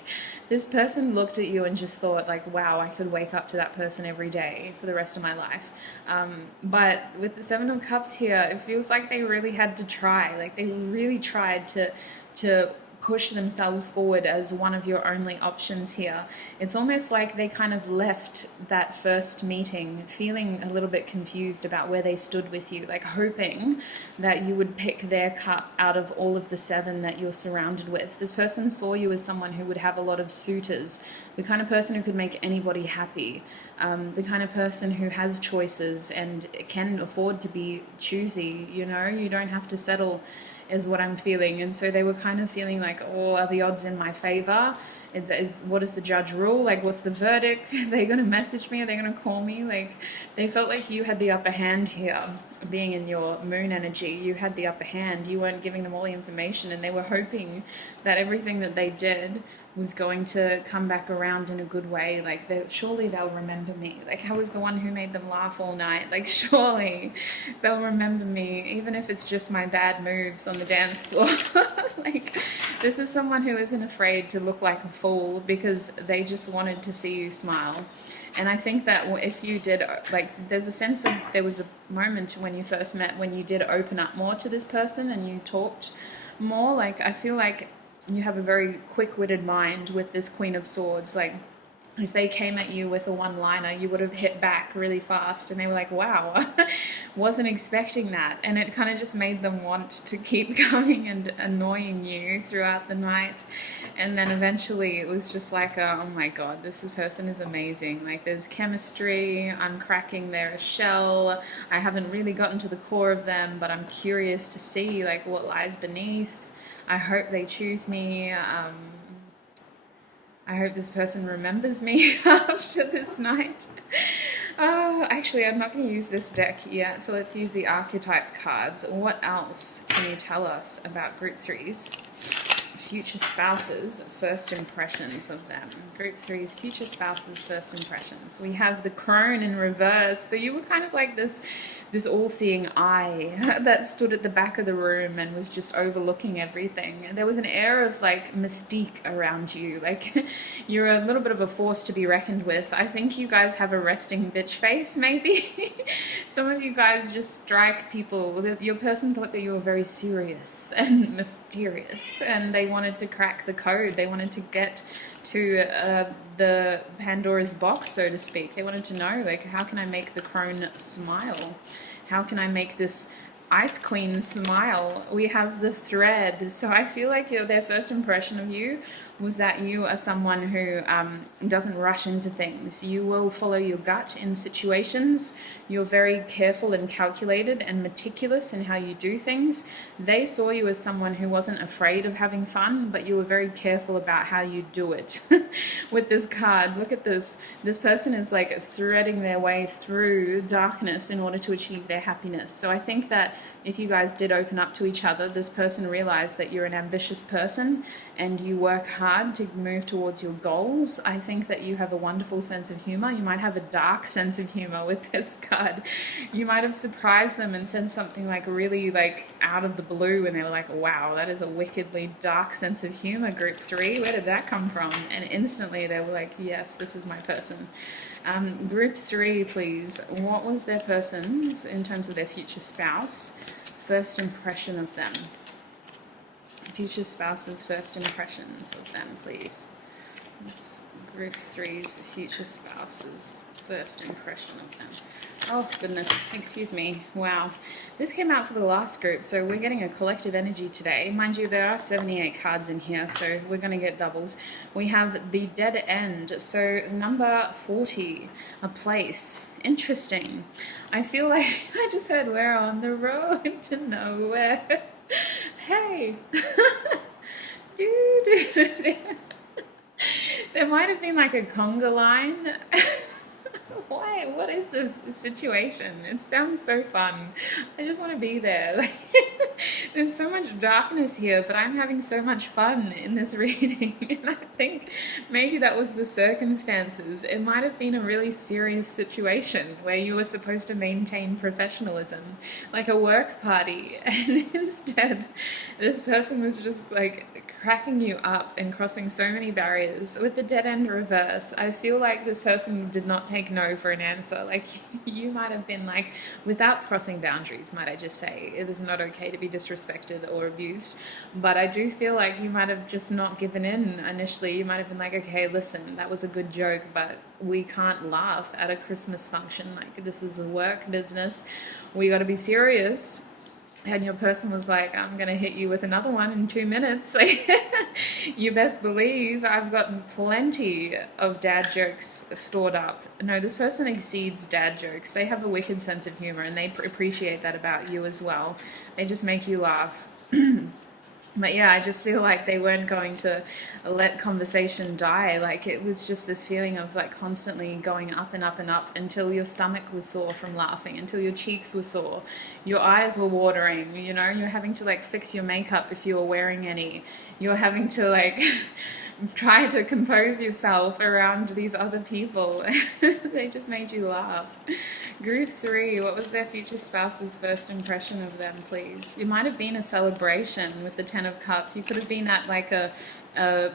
this person looked at you and just thought like, wow, I could wake up to that person every day for the rest of my life. But with the 7 of Cups here, it feels like they really had to try. Like they really tried to push themselves forward as one of your only options here. It's almost like they kind of left that first meeting feeling a little bit confused about where they stood with you, like hoping that you would pick their cup out of all of the 7 that you're surrounded with. This person saw you as someone who would have a lot of suitors, the kind of person who could make anybody happy, the kind of person who has choices and can afford to be choosy. You know, you don't have to settle, is what I'm feeling. And so they were kind of feeling like, oh, are the odds in my favor? What does the judge rule? Like, what's the verdict? Are they going to message me? Are they going to call me? Like, they felt like you had the upper hand here, being in your moon energy. You had the upper hand. You weren't giving them all the information, and they were hoping that everything that they did was going to come back around in a good way. Like, surely they'll remember me. Like, I was the one who made them laugh all night. Like, surely they'll remember me, even if it's just my bad moves on the dance floor. Like, this is someone who isn't afraid to look like a fool because they just wanted to see you smile. And I think that if you did, like, there's a sense of, there was a moment when you first met when you did open up more to this person and you talked more. Like, I feel like you have a very quick-witted mind with this Queen of Swords. Like, if they came at you with a one-liner, you would have hit back really fast, and they were like, wow, wasn't expecting that. And it kind of just made them want to keep coming and annoying you throughout the night. And then eventually it was just like, oh my God, this person is amazing. Like, there's chemistry, I'm cracking their shell. I haven't really gotten to the core of them, but I'm curious to see like what lies beneath. I hope they choose me. I hope this person remembers me after this night. Oh, actually, I'm not going to use this deck yet, so let's use the Archetype cards. What else can you tell us about Group 3's future spouses' first impressions of them? Group 3's future spouses' first impressions. We have the Crone in reverse. So you were kind of like this all-seeing eye that stood at the back of the room and was just overlooking everything. And there was an air of like mystique around you. Like, you're a little bit of a force to be reckoned with. I think you guys have a resting bitch face, maybe. Some of you guys just strike people. Your person thought that you were very serious and mysterious, and they wanted to crack the code. They wanted to get to the Pandora's box, so to speak. They wanted to know, like, how can I make the Crone smile? How can I make this Ice Queen smile? We have the thread. So I feel like their first impression of you was that you are someone who doesn't rush into things. You will follow your gut in situations. You're very careful and calculated and meticulous in how you do things. They saw you as someone who wasn't afraid of having fun, but you were very careful about how you do it. With this card, look at this. This person is like threading their way through darkness in order to achieve their happiness. So I think that if you guys did open up to each other, this person realized that you're an ambitious person and you work hard to move towards your goals. I think that you have a wonderful sense of humor. You might have a dark sense of humor with this card. You might have surprised them and said something like really like out of the blue, and they were like, wow, that is a wickedly dark sense of humor, Group 3. Where did that come from? And instantly they were like, yes, this is my person. Group 3, please. What was their person's, in terms of their future spouse, first impression of them? Future spouse's first impressions of them, please. That's Group 3's future spouse's first impression of them. Oh, goodness. Excuse me. Wow. This came out for the last group, so we're getting a collective energy today. Mind you, there are 78 cards in here, so we're going to get doubles. We have the Dead End. So number 40, a place. Interesting. I feel like I just heard we're on the road to nowhere. Hey. There might have been like a conga line. Why? What is this situation? It sounds so fun. I just want to be there. There's so much darkness here, but I'm having so much fun in this reading. And I think maybe that was the circumstances. It might have been a really serious situation where you were supposed to maintain professionalism, like a work party. And instead, this person was just like cracking you up and crossing so many barriers. With the dead end reverse, I feel like this person did not take no for an answer. Like, you might have been like, without crossing boundaries, might I just say, it is not okay to be disrespected or abused. But I do feel like you might have just not given in initially. You might have been like, okay, listen, that was a good joke, but we can't laugh at a Christmas function. Like, this is a work business. We got to be serious. And your person was like, I'm going to hit you with another one in 2 minutes. You best believe I've got plenty of dad jokes stored up. No, this person exceeds dad jokes. They have a wicked sense of humor, and they appreciate that about you as well. They just make you laugh. But yeah, I just feel like they weren't going to let conversation die. Like, it was just this feeling of like constantly going up and up and up until your stomach was sore from laughing, until your cheeks were sore, your eyes were watering, you know, you're having to like fix your makeup if you were wearing any. You're having to like try to compose yourself around these other people. They just made you laugh. Group 3, what was their future spouse's first impression of them, please? It might have been a celebration with the 10 of Cups. You could have been at like a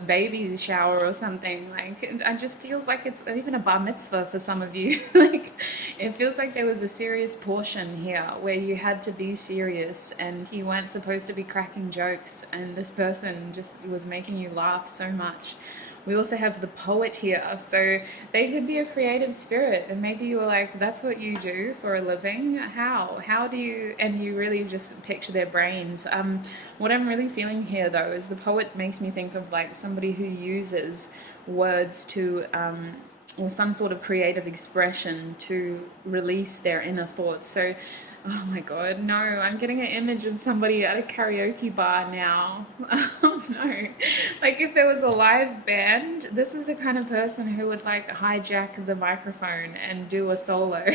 baby's shower or something. Like, it just feels like it's even a bar mitzvah for some of you. Like, it feels like there was a serious portion here where you had to be serious and you weren't supposed to be cracking jokes, and this person just was making you laugh so much. We also have the poet here, so they could be a creative spirit, and maybe you were like, that's what you do for a living? How do you, and you really just picture their brains. What I'm really feeling here though is the poet makes me think of like somebody who uses words to, or some sort of creative expression to release their inner thoughts. So, oh my God, no, I'm getting an image of somebody at a karaoke bar now. Oh no. Like, if there was a live band, this is the kind of person who would like hijack the microphone and do a solo.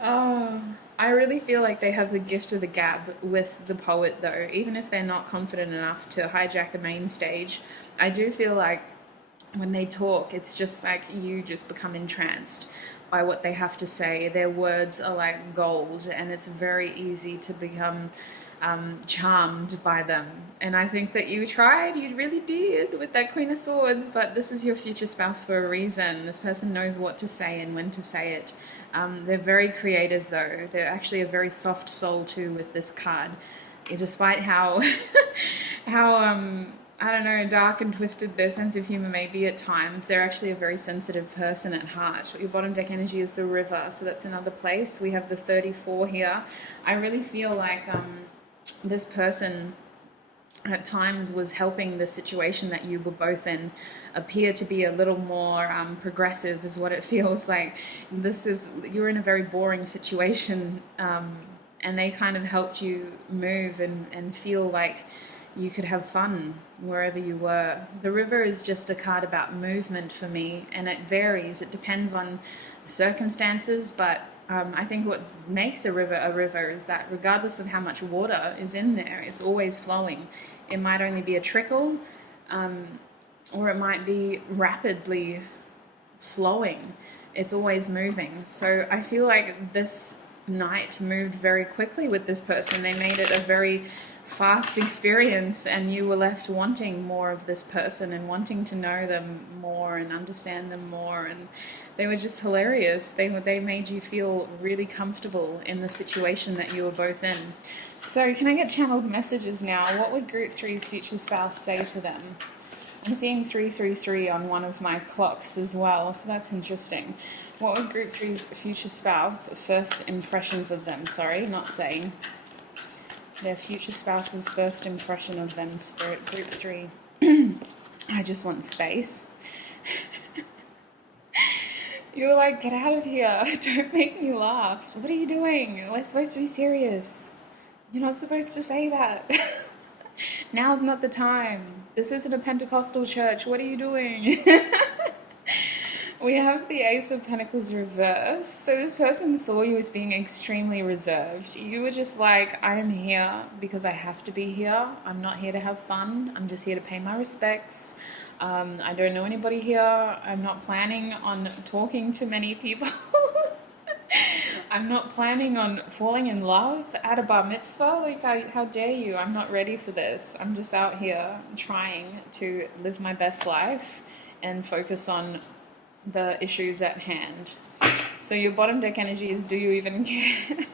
Oh, I really feel like they have the gift of the gab with the poet though, even if they're not confident enough to hijack a main stage. I do feel like when they talk, it's just like you just become entranced by what they have to say. Their words are like gold, and it's very easy to become charmed by them. And I think that you tried, you really did with that Queen of Swords, but this is your future spouse for a reason. This person knows what to say and when to say it. They're very creative though. They're actually a very soft soul too with this card. Despite how I don't know, dark and twisted their sense of humor may be at times, they're actually a very sensitive person at heart. Your bottom deck energy is the River, so that's another place. We have the 34 here. I really feel like this person at times was helping the situation that you were both in appear to be a little more progressive, is what it feels like. You're in a very boring situation, and they kind of helped you move and feel like you could have fun wherever you were. The River is just a card about movement for me, and it varies. It depends on the circumstances, but I think what makes a river is that regardless of how much water is in there, it's always flowing. It might only be a trickle, or it might be rapidly flowing. It's always moving. So I feel like this night moved very quickly with this person. They made it a very fast experience, and you were left wanting more of this person and wanting to know them more and understand them more, and they were just hilarious. They made you feel really comfortable in the situation that you were both in. So can I get channeled messages now? What would Group 3's future spouse say to them? I'm seeing 333 on one of my clocks as well, so that's interesting. What would Group 3's future spouse, first impressions of them, not saying, their future spouse's first impression of them, Spirit, Group 3. I just want space. You were like, get out of here. Don't make me laugh. What are you doing? We're supposed to be serious. You're not supposed to say that. Now's not the time. This isn't a Pentecostal church. What are you doing? We have the Ace of Pentacles reverse. So this person saw you as being extremely reserved. You were just like, I am here because I have to be here. I'm not here to have fun. I'm just here to pay my respects. I don't know anybody here. I'm not planning on talking to many people. I'm not planning on falling in love at a bar mitzvah. Like, how dare you? I'm not ready for this. I'm just out here trying to live my best life and focus on the issues at hand. So your bottom deck energy is, do you even care?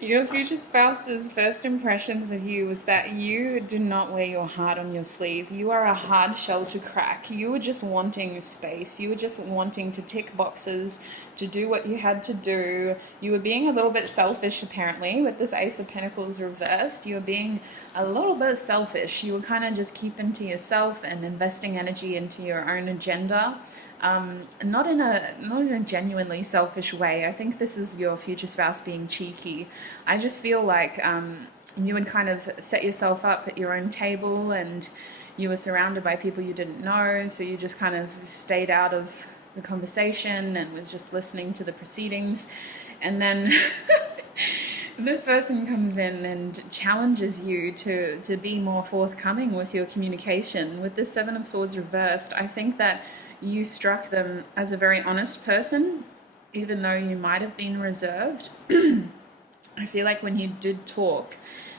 Your future spouse's first impressions of you was that you do not wear your heart on your sleeve. You are a hard shell to crack. You were just wanting space. You were just wanting to tick boxes, to do what you had to do. You were being a little bit selfish, apparently, with this Ace of Pentacles reversed. You were being a little bit selfish. You were kind of just keeping to yourself and investing energy into your own agenda. Not in a genuinely selfish way. I think this is your future spouse being cheeky. I just feel like you would kind of set yourself up at your own table and you were surrounded by people you didn't know, so you just kind of stayed out of the conversation and was just listening to the proceedings. And then this person comes in and challenges you to be more forthcoming with your communication. With this Seven of Swords reversed, I think that you struck them as a very honest person, even though you might have been reserved. I feel like when you did talk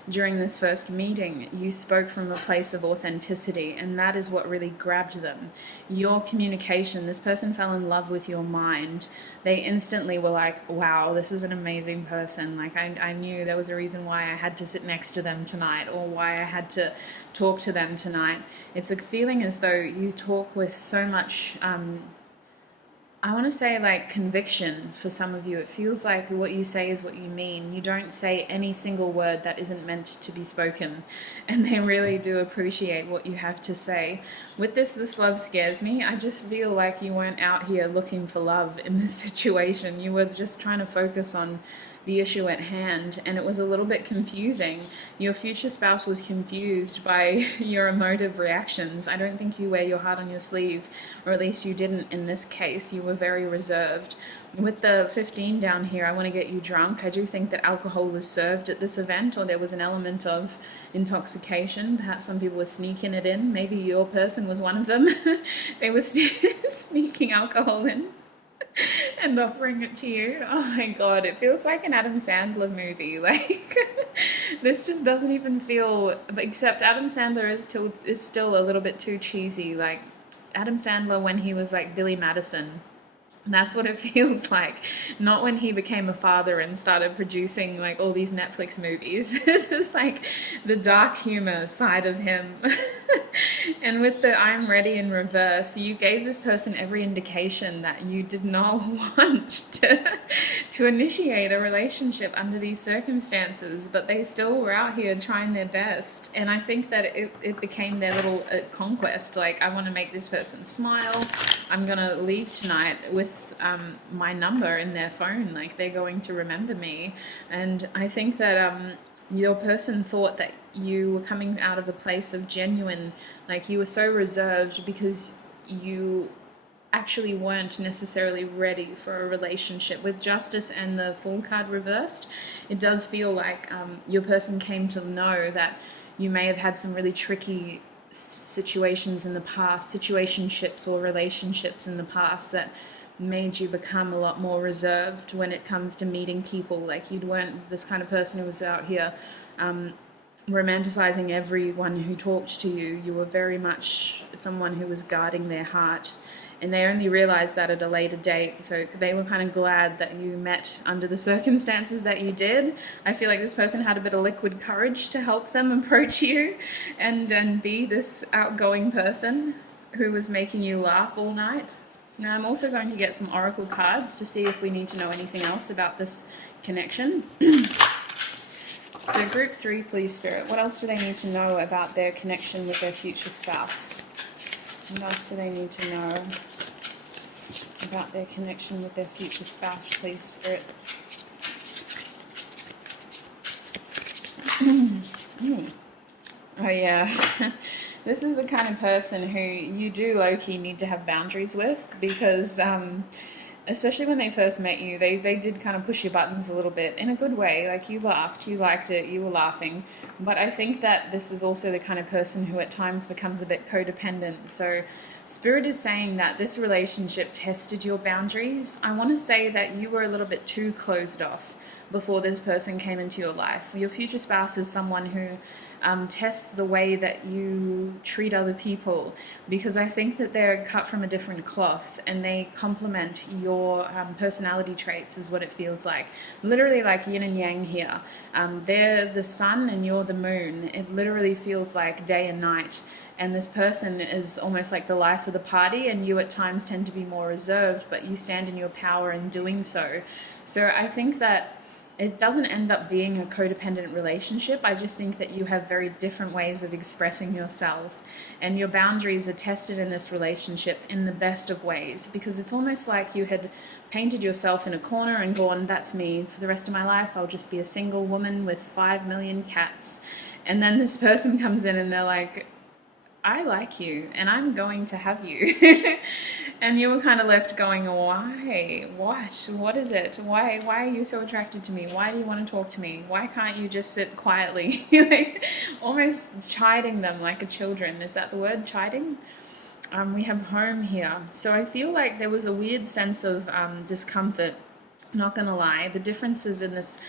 during this first meeting, you spoke from a place of authenticity, and that is what really grabbed them. Your communication, this person fell in love with your mind. They instantly were like, wow, this is an amazing person. Like, I knew there was a reason why I had to sit next to them tonight, or why I had to talk to them tonight. It's a feeling as though you talk with so much I want to say like conviction for some of you. It feels like what you say is what you mean. You don't say any single word that isn't meant to be spoken. And they really do appreciate what you have to say. With this love scares me. I just feel like you weren't out here looking for love in this situation. You were just trying to focus on the issue at hand, and it was a little bit confusing. Your future spouse was confused by your emotive reactions. I don't think you wear your heart on your sleeve, or at least you didn't in this case. You were very reserved. With the 15 down here, I want to get you drunk. I do think that alcohol was served at this event, or there was an element of intoxication. Perhaps some people were sneaking it in. Maybe your person was one of them. They were sneaking alcohol in and offering it to you. Oh my god, it feels like an Adam Sandler movie. Like, this just doesn't even feel, except Adam Sandler is still a little bit too cheesy. Like Adam Sandler when he was like Billy Madison. That's what it feels like. Not when he became a father and started producing like all these Netflix movies. This is like the dark humor side of him. And with the I'm ready in reverse, you gave this person every indication that you did not want to initiate a relationship under these circumstances, but they still were out here trying their best. And I think that it became their little conquest. Like, I want to make this person smile. I'm going to leave tonight with my number in their phone. Like, they're going to remember me. And I think that your person thought that you were coming out of a place of genuine, like you were so reserved because you actually weren't necessarily ready for a relationship. With Justice and the Fool card reversed, it does feel like your person came to know that you may have had some really tricky situations in the past, situationships or relationships in the past that made you become a lot more reserved when it comes to meeting people. Like, you weren't this kind of person who was out here romanticizing everyone who talked to you. You were very much someone who was guarding their heart, and they only realized that at a later date. So they were kind of glad that you met under the circumstances that you did. I feel like this person had a bit of liquid courage to help them approach you and be this outgoing person who was making you laugh all night. Now I'm also going to get some oracle cards to see if we need to know anything else about this connection. So group 3, please, Spirit. What else do they need to know about their connection with their future spouse? What else do they need to know about their connection with their future spouse, please, Spirit? Oh yeah. This is the kind of person who you do low-key need to have boundaries with, because especially when they first met you, they did kind of push your buttons a little bit in a good way. Like, you laughed, you liked it, you were laughing. But I think that this is also the kind of person who at times becomes a bit codependent. So Spirit is saying that this relationship tested your boundaries. I want to say that you were a little bit too closed off before this person came into your life. Your future spouse is someone who tests the way that you treat other people, because I think that they're cut from a different cloth and they complement your personality traits, is what it feels like. Literally like yin and yang here. They're the sun and you're the moon. It literally feels like day and night. And this person is almost like the life of the party, and you at times tend to be more reserved, but you stand in your power in doing so. So I think that it doesn't end up being a codependent relationship. I just think that you have very different ways of expressing yourself, and your boundaries are tested in this relationship in the best of ways, because it's almost like you had painted yourself in a corner and gone, that's me for the rest of my life. I'll just be a single woman with 5 million cats. And then this person comes in and they're like, I like you and I'm going to have you. And you were kind of left going, why? What is it? Why are you so attracted to me? Why do you want to talk to me? Why can't you just sit quietly? Like, almost chiding them like a children. Is that the word, chiding? We have home here. So I feel like there was a weird sense of discomfort. Not gonna lie, the differences in this,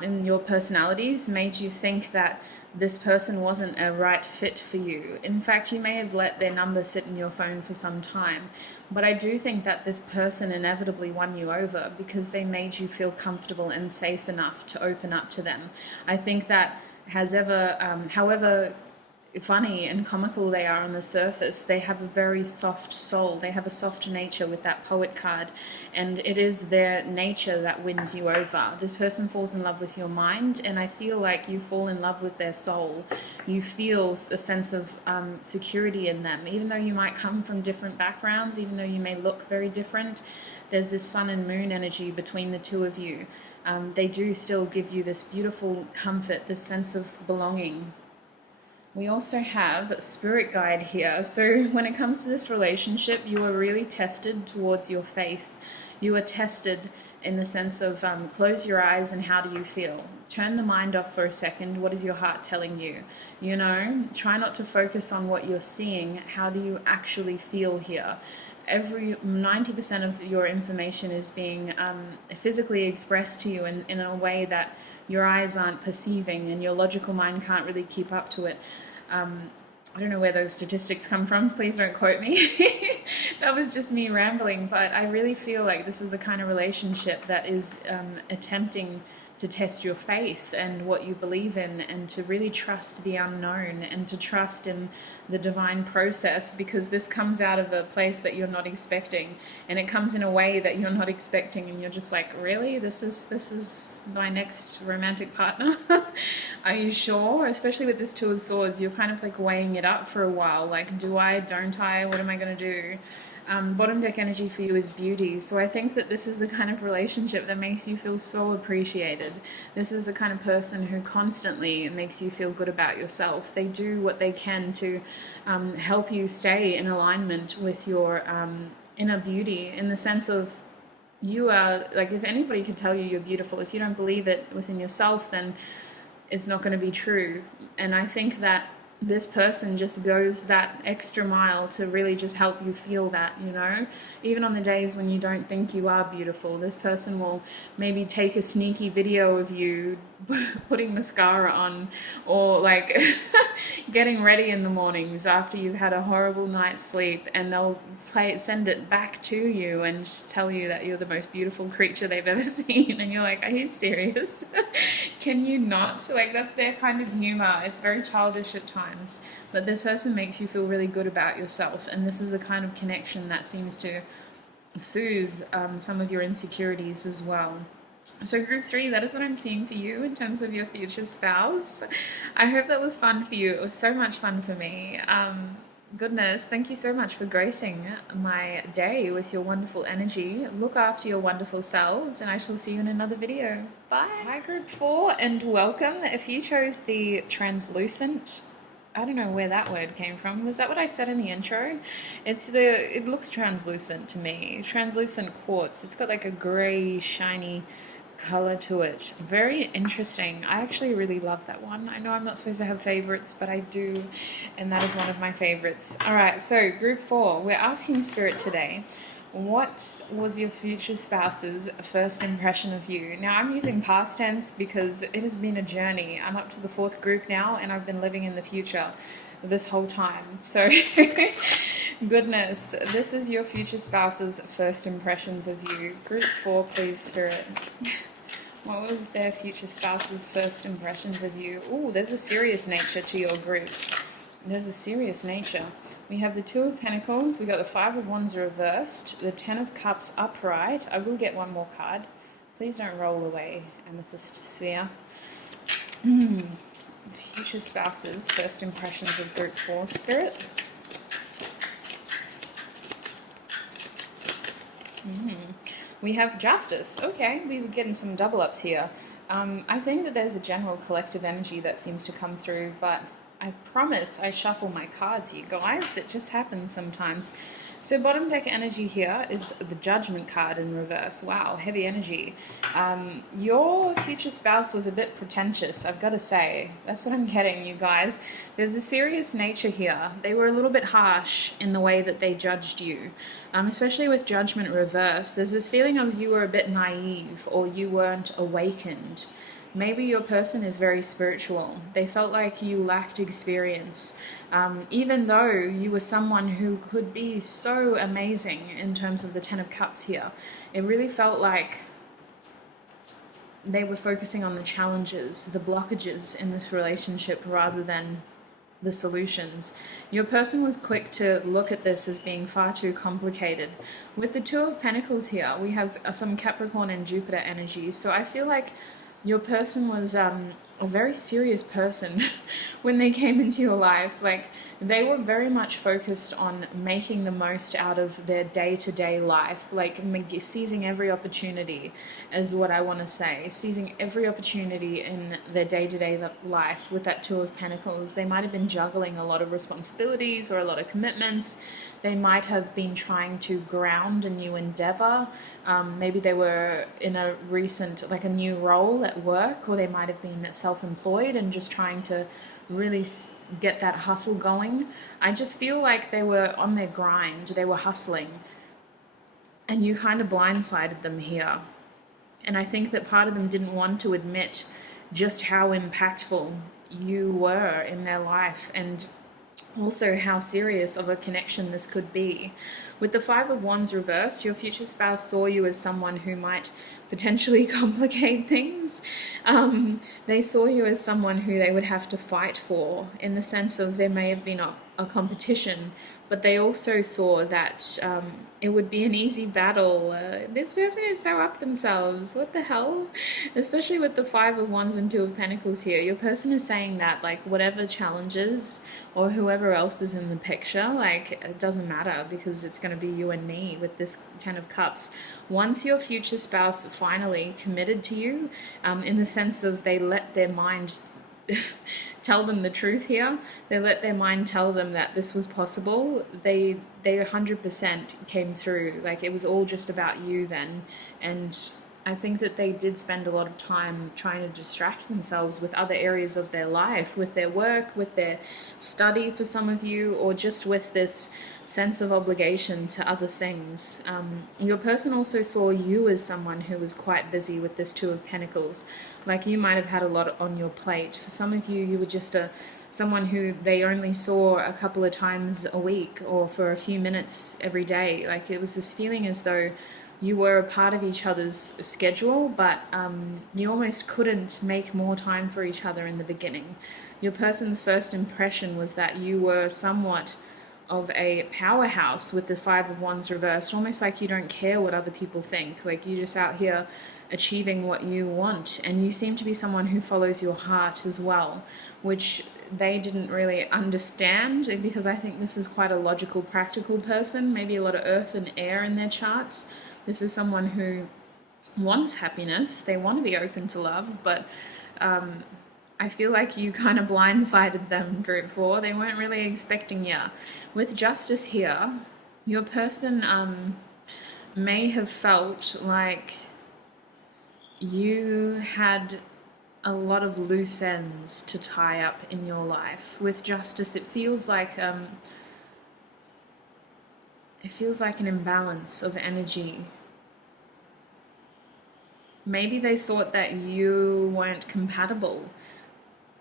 in your personalities made you think that this person wasn't a right fit for you. In fact, you may have let their number sit in your phone for some time, but I do think that this person inevitably won you over because they made you feel comfortable and safe enough to open up to them. I think that however funny and comical they are on the surface, they have a very soft soul. They have a soft nature with that poet card, and it is their nature that wins you over. This person falls in love with your mind, and I feel like you fall in love with their soul. You feel a sense of security in them, even though you might come from different backgrounds, even though you may look very different. There's this sun and moon energy between the two of you. They do still give you this beautiful comfort, this sense of belonging. We also have Spirit Guide here. So when it comes to this relationship, you are really tested towards your faith. You are tested in the sense of close your eyes and how do you feel? Turn the mind off for a second. What is your heart telling you? You know, try not to focus on what you're seeing. How do you actually feel here? 90% of your information is being physically expressed to you in a way that your eyes aren't perceiving and your logical mind can't really keep up to it. I don't know where those statistics come from. Please don't quote me. That was just me rambling. But I really feel like this is the kind of relationship that is attempting to test your faith and what you believe in, and to really trust the unknown and to trust in the divine process, because this comes out of a place that you're not expecting, and it comes in a way that you're not expecting, and you're just like, really? This is my next romantic partner? Are you sure? Especially with this Two of Swords, you're kind of like weighing it up for a while. Like, do I, don't I? What am I going to do? Bottom deck energy for you is beauty. So I think that this is the kind of relationship that makes you feel so appreciated. This is the kind of person who constantly makes you feel good about yourself. They do what they can to help you stay in alignment with your inner beauty, in the sense of, you are, like, if anybody could tell you you're beautiful, if you don't believe it within yourself, then it's not going to be true. And I think that this person just goes that extra mile to really just help you feel that, you know, even on the days when you don't think you are beautiful. This person will maybe take a sneaky video of you putting mascara on, or like getting ready in the mornings after you've had a horrible night's sleep, and they'll send it back to you and just tell you that you're the most beautiful creature they've ever seen, and you're like, are you serious? Can you not? Like, that's their kind of humor. It's very childish at times, but this person makes you feel really good about yourself, and this is the kind of connection that seems to soothe some of your insecurities as well. So group 3, that is what I'm seeing for you in terms of your future spouse. I hope that was fun for you. It was so much fun for me. Goodness, thank you so much for gracing my day with your wonderful energy. Look after your wonderful selves, and I shall see you in another video. Bye. Hi group 4, and welcome. If you chose the translucent I don't know where that word came from. Was that what I said in the intro? It looks translucent to me. Translucent quartz. It's got like a grey, shiny color to it. Very interesting. I actually really love that one. I know I'm not supposed to have favorites, but I do, and that is one of my favorites. All right, so group 4. We're asking Spirit today, what was your future spouse's first impression of you? Now, I'm using past tense because it has been a journey. I'm up to the 4th group now, and I've been living in the future this whole time. So, goodness, this is your future spouse's first impressions of you. Group 4, please, Spirit. What was their future spouse's first impressions of you? Oh, there's a serious nature to your group. There's a serious nature. We have the 2 of Pentacles, we got the 5 of Wands reversed, the 10 of Cups upright. I will get one more card. Please don't roll away, Amethyst Sphere. Future spouses, first impressions of group 4, Spirit. We have Justice. Okay, we were getting some double ups here. I think that there's a general collective energy that seems to come through, but I promise I shuffle my cards, you guys. It just happens sometimes. So bottom deck energy here is the Judgment card in reverse. Wow, heavy energy. Your future spouse was a bit pretentious, I've got to say. That's what I'm getting, you guys. There's a serious nature here. They were a little bit harsh in the way that they judged you. Especially with Judgment reverse. There's this feeling of you were a bit naive or you weren't awakened. Maybe your person is very spiritual. They felt like you lacked experience, even though you were someone who could be so amazing in terms of the 10 of Cups here. It really felt like they were focusing on the challenges, the blockages in this relationship rather than the solutions. Your person was quick to look at this as being far too complicated. With the 2 of Pentacles here, we have some Capricorn and Jupiter energy, so I feel like your person was a very serious person when they came into your life. Like, they were very much focused on making the most out of their day-to-day life, like seizing every opportunity is what I want to say. Seizing every opportunity in their day-to-day life with that 2 of Pentacles. They might have been juggling a lot of responsibilities or a lot of commitments. They might have been trying to ground a new endeavor. Maybe they were in a recent, like a new role at work, or they might have been self-employed and just trying to really get that hustle going. I just feel like they were on their grind, they were hustling, and you kind of blindsided them here. And I think that part of them didn't want to admit just how impactful you were in their life, and also how serious of a connection this could be. With the 5 of Wands reversed, your future spouse saw you as someone who might potentially complicate things. They saw you as someone who they would have to fight for, in the sense of there may have been a competition, but they also saw that it would be an easy battle. This person is so up themselves. What the hell? Especially with the 5 of Wands and 2 of Pentacles here. Your person is saying that, like, whatever challenges or whoever else is in the picture, like, it doesn't matter because it's going to be you and me with this 10 of Cups. Once your future spouse finally committed to you, in the sense of they let their mind tell them the truth here, they let their mind tell them that this was possible, they 100% came through. Like, it was all just about you then. And I think that they did spend a lot of time trying to distract themselves with other areas of their life, with their work, with their study for some of you, or just with this sense of obligation to other things. Your person also saw you as someone who was quite busy with this 2 of Pentacles. Like, you might have had a lot on your plate. For some of you, you were just someone who they only saw a couple of times a week or for a few minutes every day. Like, it was this feeling as though you were a part of each other's schedule, but you almost couldn't make more time for each other in the beginning. Your person's first impression was that you were somewhat of a powerhouse with the 5 of Wands reversed, almost like you don't care what other people think. Like, you're just out here achieving what you want, and you seem to be someone who follows your heart as well, which they didn't really understand, because I think this is quite a logical, practical person, maybe a lot of earth and air in their charts. This is someone who wants happiness, they want to be open to love, but I feel like you kind of blindsided them, group 4. They weren't really expecting you. With justice here, your person may have felt like you had a lot of loose ends to tie up in your life. With justice, it feels like an imbalance of energy. Maybe they thought that you weren't compatible.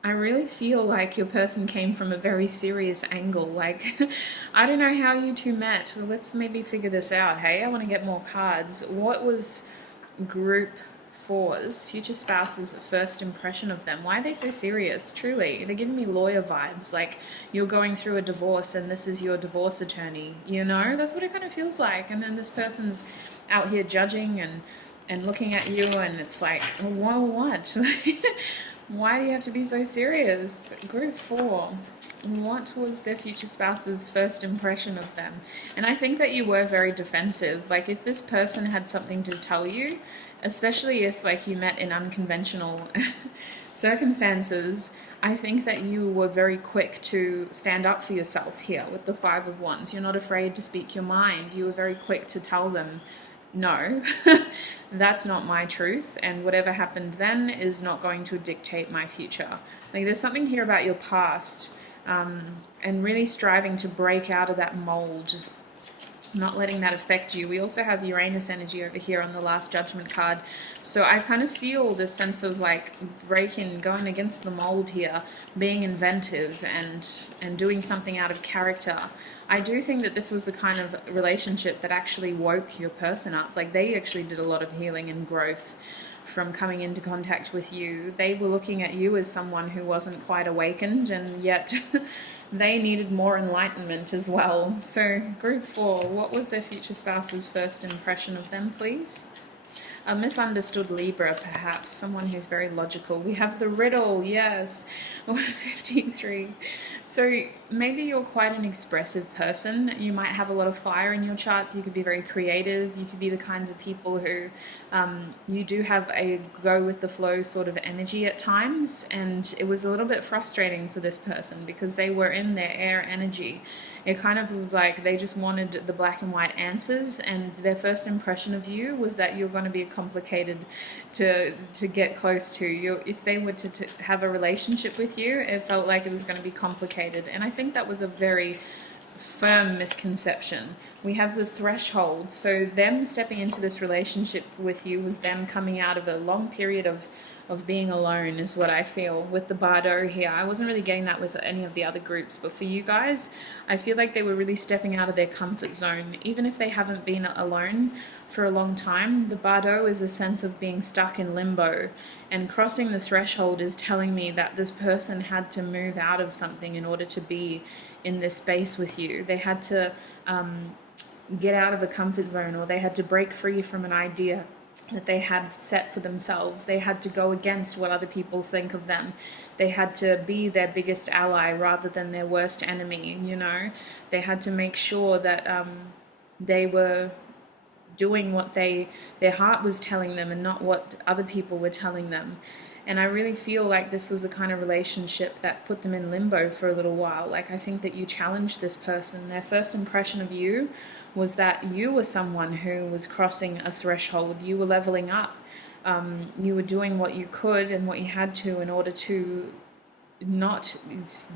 I really feel like your person came from a very serious angle. Like, I don't know how you two met. Well, let's maybe figure this out, hey? I want to get more cards. What was group 4's future spouse's first impression of them? Why are they so serious? Truly, they're giving me lawyer vibes. Like, you're going through a divorce and this is your divorce attorney. You know, that's what it kind of feels like. And then this person's out here judging and looking at you, and it's like, well, what? Why do you have to be so serious? Group 4, what was their future spouse's first impression of them? And I think that you were very defensive. Like, if this person had something to tell you, especially if like you met in unconventional circumstances, I think that you were very quick to stand up for yourself here with the 5 of Wands. You're not afraid to speak your mind. You were very quick to tell them, no, that's not my truth, and whatever happened then is not going to dictate my future. Like, there's something here about your past, and really striving to break out of that mold, not letting that affect you. We also have Uranus energy over here on the last Judgment card. So I kind of feel this sense of like breaking, going against the mold here, being inventive and doing something out of character. I do think that this was the kind of relationship that actually woke your person up. Like, they actually did a lot of healing and growth from coming into contact with you. They were looking at you as someone who wasn't quite awakened, and yet they needed more enlightenment as well. So group 4, what was their future spouse's first impression of them, please? A misunderstood Libra, perhaps, someone who's very logical. We have the riddle, yes, 53. So maybe you're quite an expressive person. You might have a lot of fire in your charts. You could be very creative. You could be the kinds of people who you do have a go with the flow sort of energy at times. And it was a little bit frustrating for this person because they were in their air energy. It kind of was like they just wanted the black and white answers, and their first impression of you was that you're going to be complicated to get close to. If they were to have a relationship with you, it felt like it was going to be complicated, and I think that was a very firm misconception. We have the threshold, so them stepping into this relationship with you was them coming out of a long period of being alone, is what I feel with the Bardo here. I wasn't really getting that with any of the other groups, but for you guys, I feel like they were really stepping out of their comfort zone. Even if they haven't been alone for a long time, the Bardo is a sense of being stuck in limbo, and crossing the threshold is telling me that this person had to move out of something in order to be in this space with you. They had to get out of a comfort zone, or they had to break free from an idea that they had set for themselves. They had to go against what other people think of them. They had to be their biggest ally rather than their worst enemy, you know. They had to make sure that they were doing what their heart was telling them and not what other people were telling them. And I really feel like this was the kind of relationship that put them in limbo for a little while. Like, I think that you challenged this person. Their first impression of you was that you were someone who was crossing a threshold. You were leveling up. You were doing what you could and what you had to in order to not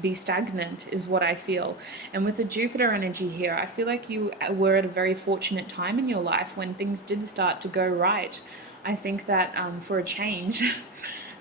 be stagnant, is what I feel. And with the Jupiter energy here, I feel like you were at a very fortunate time in your life when things did start to go right. I think that for a change,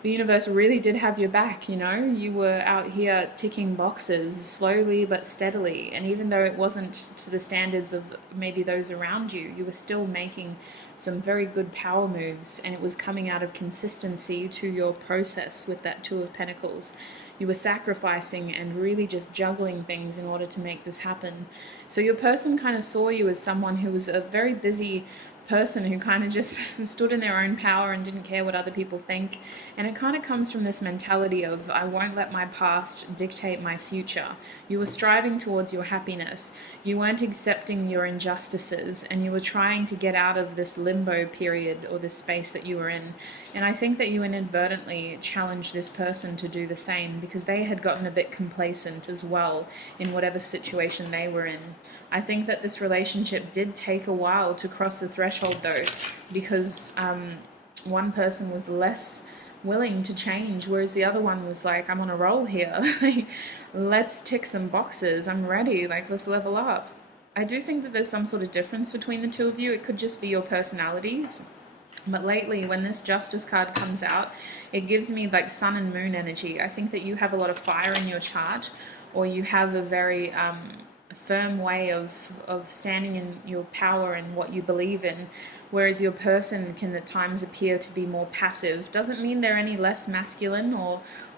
the universe really did have your back, you know. You were out here ticking boxes slowly but steadily, and even though it wasn't to the standards of maybe those around you, you were still making some very good power moves, and it was coming out of consistency to your process with that Two of Pentacles. You were sacrificing and really just juggling things in order to make this happen. So your person kind of saw you as someone who was a very busy person who kind of just stood in their own power and didn't care what other people think. And it kind of comes from this mentality of, I won't let my past dictate my future. You were striving towards your happiness. You weren't accepting your injustices, and you were trying to get out of this limbo period or this space that you were in. And I think that you inadvertently challenged this person to do the same, because they had gotten a bit complacent as well in whatever situation they were in. I think that this relationship did take a while to cross the threshold though, because one person was less willing to change, whereas the other one was like, I'm on a roll here. Like, let's tick some boxes. I'm ready. Like, let's level up. I do think that there's some sort of difference between the two of you. It could just be your personalities. But lately, when this Justice card comes out, it gives me like sun and moon energy. I think that you have a lot of fire in your chart, or you have a very firm way of standing in your power and what you believe in, whereas your person can at times appear to be more passive. Doesn't mean they're any less masculine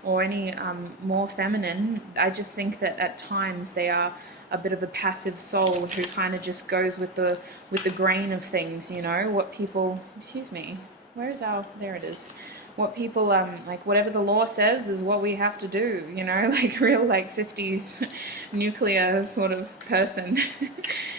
or any more feminine. I just think that at times they are a bit of a passive soul who kind of just goes with the grain of things, you know, what people, excuse me, where is our, there it is. What people, like whatever the law says is what we have to do, you know, like real like 50s nuclear sort of person.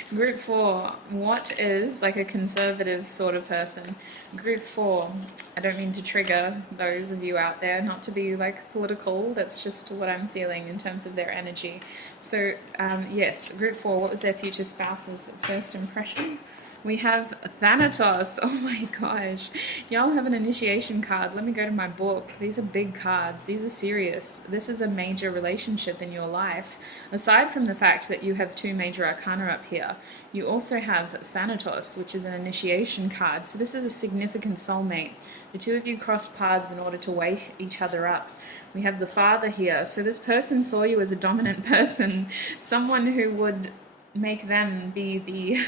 Group 4, what is like a conservative sort of person? Group 4, I don't mean to trigger those of you out there, not to be like political, that's just what I'm feeling in terms of their energy. So yes, Group 4, what was their future spouse's first impression? We have Thanatos. Oh my gosh. Y'all have an initiation card. Let me go to my book. These are big cards. These are serious. This is a major relationship in your life. Aside from the fact that you have 2 major arcana up here, you also have Thanatos, which is an initiation card. So this is a significant soulmate. The two of you crossed paths in order to wake each other up. We have the Father here. So this person saw you as a dominant person, someone who would make them be the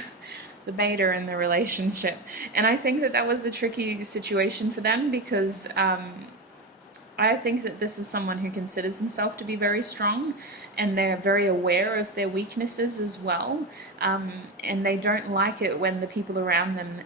beta in the relationship. And I think that that was a tricky situation for them, because I think that this is someone who considers himself to be very strong, and they're very aware of their weaknesses as well, and they don't like it when the people around them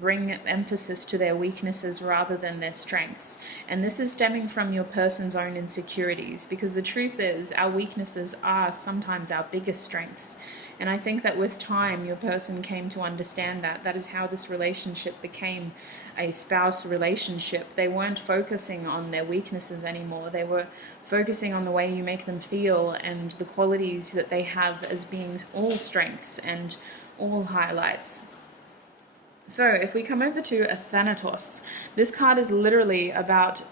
bring emphasis to their weaknesses rather than their strengths. And this is stemming from your person's own insecurities, because the truth is our weaknesses are sometimes our biggest strengths. And I think that with time, your person came to understand that. That is how this relationship became a spouse relationship. They weren't focusing on their weaknesses anymore. They were focusing on the way you make them feel and the qualities that they have as being all strengths and all highlights. So if we come over to a Thanatos, this card is literally about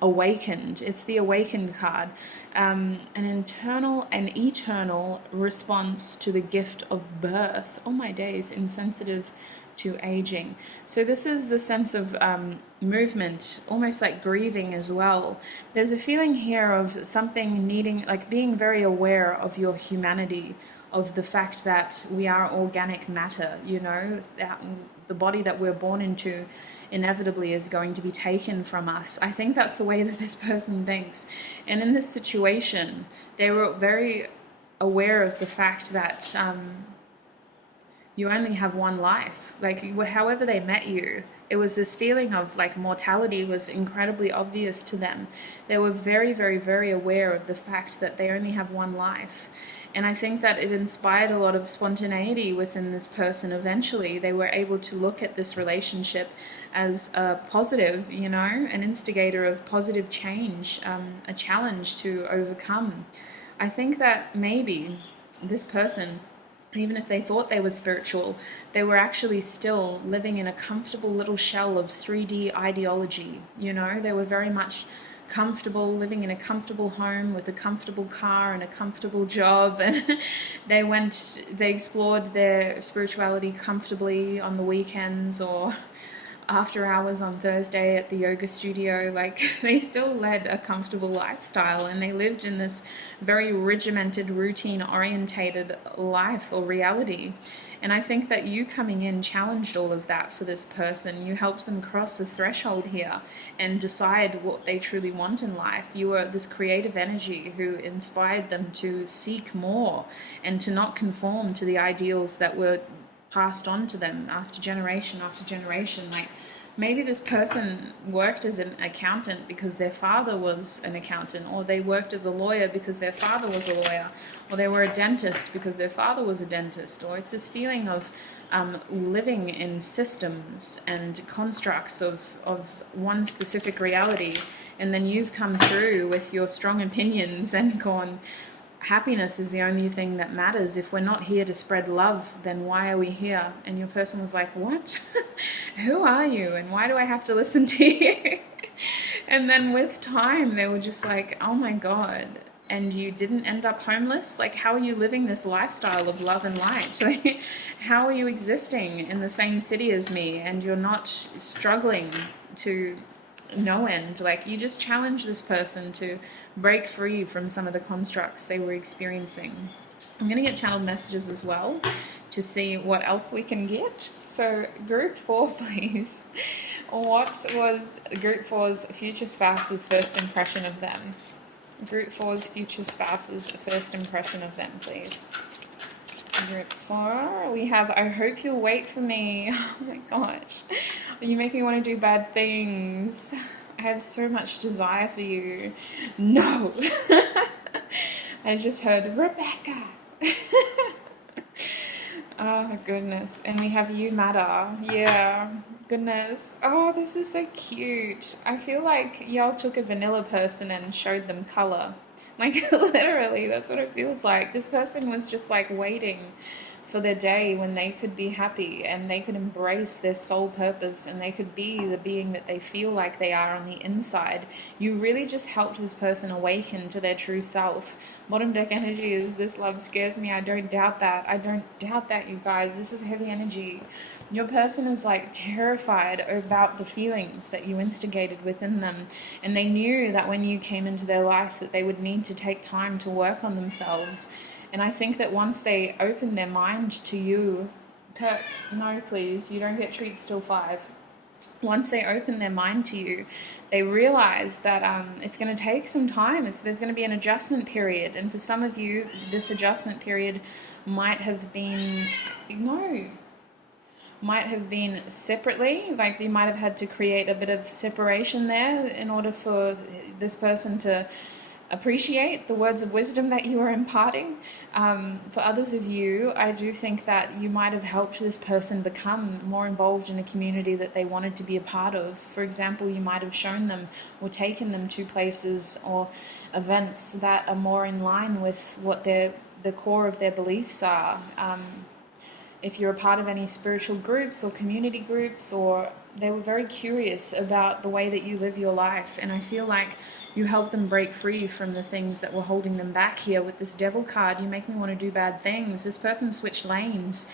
awakened. It's the awakened card. An eternal response to the gift of birth. Oh my days, insensitive to aging. So this is the sense of movement, almost like grieving as well. There's a feeling here of something needing, like being very aware of your humanity, of the fact that we are organic matter, you know, that the body that we're born into inevitably is going to be taken from us. I think that's the way that this person thinks. And in this situation, they were very aware of the fact that you only have one life. Like, however they met you, it was this feeling of like mortality was incredibly obvious to them. They were very, very, very aware of the fact that they only have one life. And I think that it inspired a lot of spontaneity within this person. Eventually, they were able to look at this relationship as a positive, you know, an instigator of positive change, a challenge to overcome. I think that maybe this person, even if they thought they were spiritual, they were actually still living in a comfortable little shell of 3D ideology. You know, they were very much comfortable, living in a comfortable home with a comfortable car and a comfortable job, and they explored their spirituality comfortably on the weekends or after hours on Thursday at the yoga studio. Like, they still led a comfortable lifestyle, and they lived in this very regimented, routine orientated life or reality. And I think that you coming in challenged all of that for this person. You helped them cross the threshold here and decide what they truly want in life. You were this creative energy who inspired them to seek more and to not conform to the ideals that were passed on to them after generation after generation. Like maybe this person worked as an accountant because their father was an accountant, or they worked as a lawyer because their father was a lawyer, or they were a dentist because their father was a dentist, or it's this feeling of living in systems and constructs of one specific reality, and then you've come through with your strong opinions and gone, happiness is the only thing that matters. If we're not here to spread love, then why are we here? And your person was like, what? Who are you? And why do I have to listen to you? And then with time, they were just like, oh my God. And you didn't end up homeless? Like, how are you living this lifestyle of love and light? Like, how are you existing in the same city as me and you're not struggling to no end? Like, you just challenge this person to break free from some of the constructs they were experiencing. I'm going to get channeled messages as well to see what else we can get. So group 4, please. What was group 4's future spouse's first impression of them? Group 4's future spouse's first impression of them, please. Group 4, we have, I hope you'll wait for me. Oh my gosh. You make me want to do bad things. I have so much desire for you. No. I just heard Rebecca. Oh, goodness. And we have you matter. Yeah. Goodness. Oh, this is so cute. I feel like y'all took a vanilla person and showed them color. Like, literally, that's what it feels like. This person was just like waiting for their day when they could be happy and they could embrace their soul purpose and they could be the being that they feel like they are on the inside. You really just helped this person awaken to their true self. Bottom deck energy is this love scares me. I don't doubt that. I don't doubt that, you guys. This is heavy energy. Your person is like terrified about the feelings that you instigated within them. And they knew that when you came into their life that they would need to take time to work on themselves. And I think that once they open their mind to you, no, please, you don't get treats till 5. Once they open their mind to you, they realize that it's going to take some time. There's going to be an adjustment period. And for some of you, this adjustment period might have been, separately. Like you might have had to create a bit of separation there in order for this person to appreciate the words of wisdom that you are imparting. For others of you, I do think that you might have helped this person become more involved in a community that they wanted to be a part of. For example, you might have shown them or taken them to places or events that are more in line with what the core of their beliefs are. If you're a part of any spiritual groups or community groups, or they were very curious about the way that you live your life. And I feel like you help them break free from the things that were holding them back here. With this devil card, you make me want to do bad things. This person switched lanes.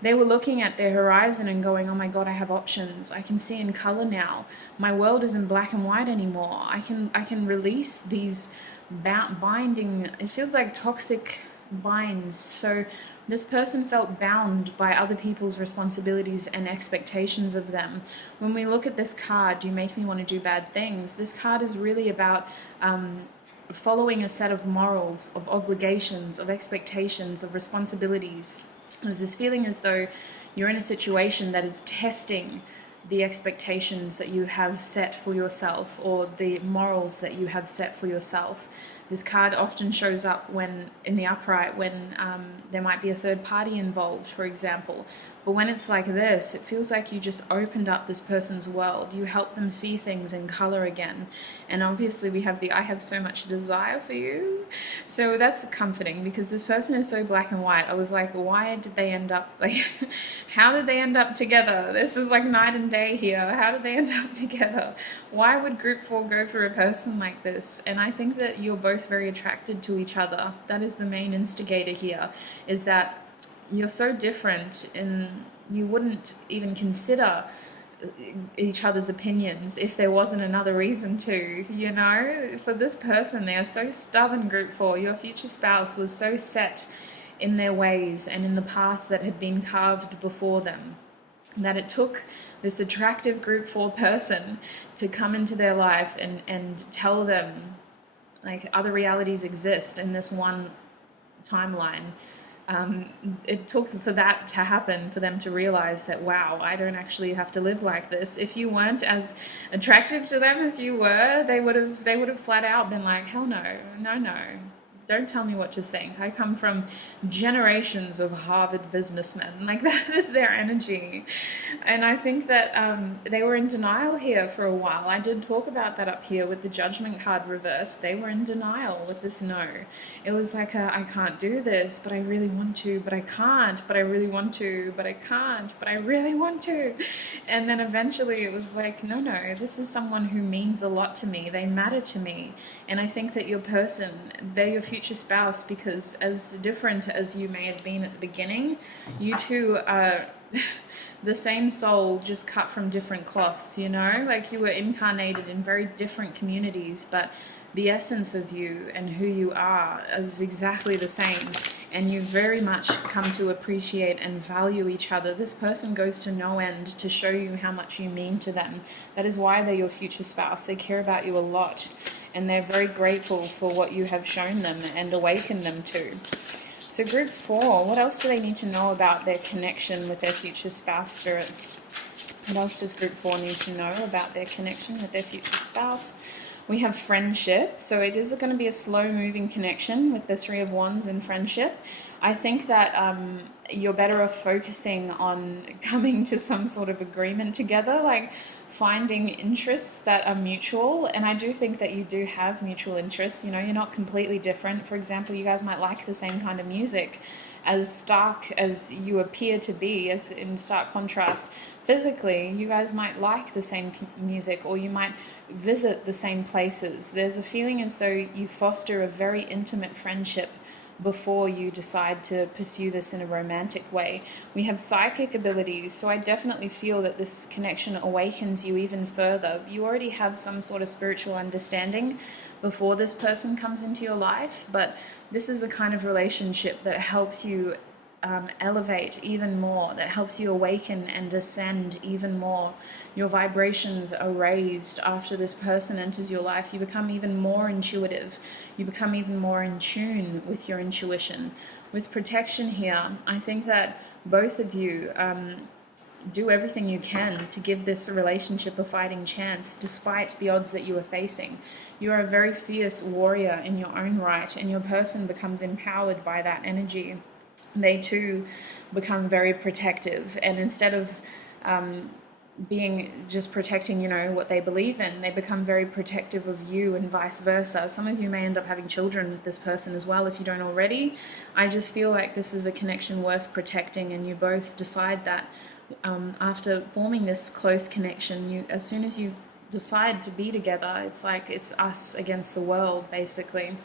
They were looking at their horizon and going, oh my God, I have options. I can see in color now. My world isn't black and white anymore. I can release these binding, it feels like toxic binds. So this person felt bound by other people's responsibilities and expectations of them. When we look at this card, you make me want to do bad things. This card is really about following a set of morals, of obligations, of expectations, of responsibilities. There's this feeling as though you're in a situation that is testing the expectations that you have set for yourself, or the morals that you have set for yourself. This card often shows up when in the upright when there might be a third party involved, for example. But when it's like this, it feels like you just opened up this person's world. You help them see things in color again. And obviously we have the I have so much desire for you. So that's comforting, because this person is so black and white. I was like, why did they end up, like, how did they end up together? This is like night and day here. How did they end up together? Why would group 4 go for a person like this? And I think that you're both very attracted to each other. That is the main instigator here, is that you're so different, and you wouldn't even consider each other's opinions if there wasn't another reason to, you know? For this person, they are so stubborn, group 4. Your future spouse was so set in their ways and in the path that had been carved before them, that it took this attractive group 4 person to come into their life and tell them, like, other realities exist in this one timeline. it took for that to happen, for them to realize that, wow, I don't actually have to live like this. If you weren't as attractive to them as you were, they would have flat out been like, hell no, no. Don't tell me what to think. I come from generations of Harvard businessmen. Like, that is their energy. And I think that they were in denial here for a while. I did talk about that up here with the Judgment card reversed. They were in denial with this no. It was like, I can't do this, but I really want to, but I can't, but I really want to, but I can't, but I really want to. And then eventually it was like, no, this is someone who means a lot to me. They matter to me. And I think that your person, they're your future spouse, because as different as you may have been at the beginning, you two are the same soul, just cut from different cloths, you know? Like, you were incarnated in very different communities, but the essence of you and who you are is exactly the same, and you very much come to appreciate and value each other. This person goes to no end to show you how much you mean to them. That is why they're your future spouse. They care about you a lot, and they're very grateful for what you have shown them and awakened them to. So group 4, what else do they need to know about their connection with their future spouse spirit? What else does group 4 need to know about their connection with their future spouse? We have friendship, so it is going to be a slow-moving connection with the 3 of Wands and friendship. I think that you're better off focusing on coming to some sort of agreement together, like finding interests that are mutual. And I do think that you do have mutual interests. You know, you're not completely different. For example, you guys might like the same kind of music. As stark as you appear to be, as in stark contrast, physically, you guys might like the same music, or you might visit the same places. There's a feeling as though you foster a very intimate friendship before you decide to pursue this in a romantic way. We have psychic abilities, so I definitely feel that this connection awakens you even further. You already have some sort of spiritual understanding before this person comes into your life, but this is the kind of relationship that helps you elevate even more, that helps you awaken and ascend even more. Your vibrations are raised after this person enters your life. You become even more intuitive. You become even more in tune with your intuition. With protection here, I think that both of you do everything you can to give this relationship a fighting chance, despite the odds that you are facing. You are a very fierce warrior in your own right, and your person becomes empowered by that energy. They too become very protective, and instead of being just protecting, you know, what they believe in, they become very protective of you, and vice versa. Some of you may end up having children with this person as well if you don't already. I just feel like this is a connection worth protecting, and you both decide that after forming this close connection, as soon as you decide to be together, it's like it's us against the world, basically.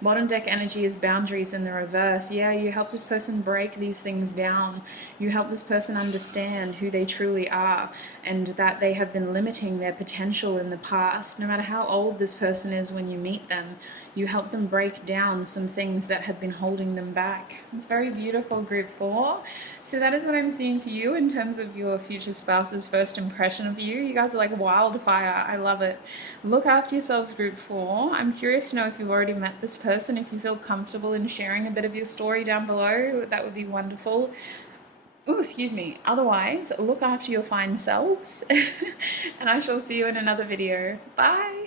Bottom deck energy is boundaries in the reverse. Yeah, you help this person break these things down. You help this person understand who they truly are, and that they have been limiting their potential in the past. No matter how old this person is when you meet them, you help them break down some things that have been holding them back. It's very beautiful, group 4. So that is what I'm seeing for you in terms of your future spouse's first impression of you. You guys are like wildfire. I love it. Look after yourselves, group 4. I'm curious to know if you've already met this person. If you feel comfortable in sharing a bit of your story down below, that would be wonderful. Oh, excuse me. Otherwise, look after your fine selves, and I shall see you in another video. Bye.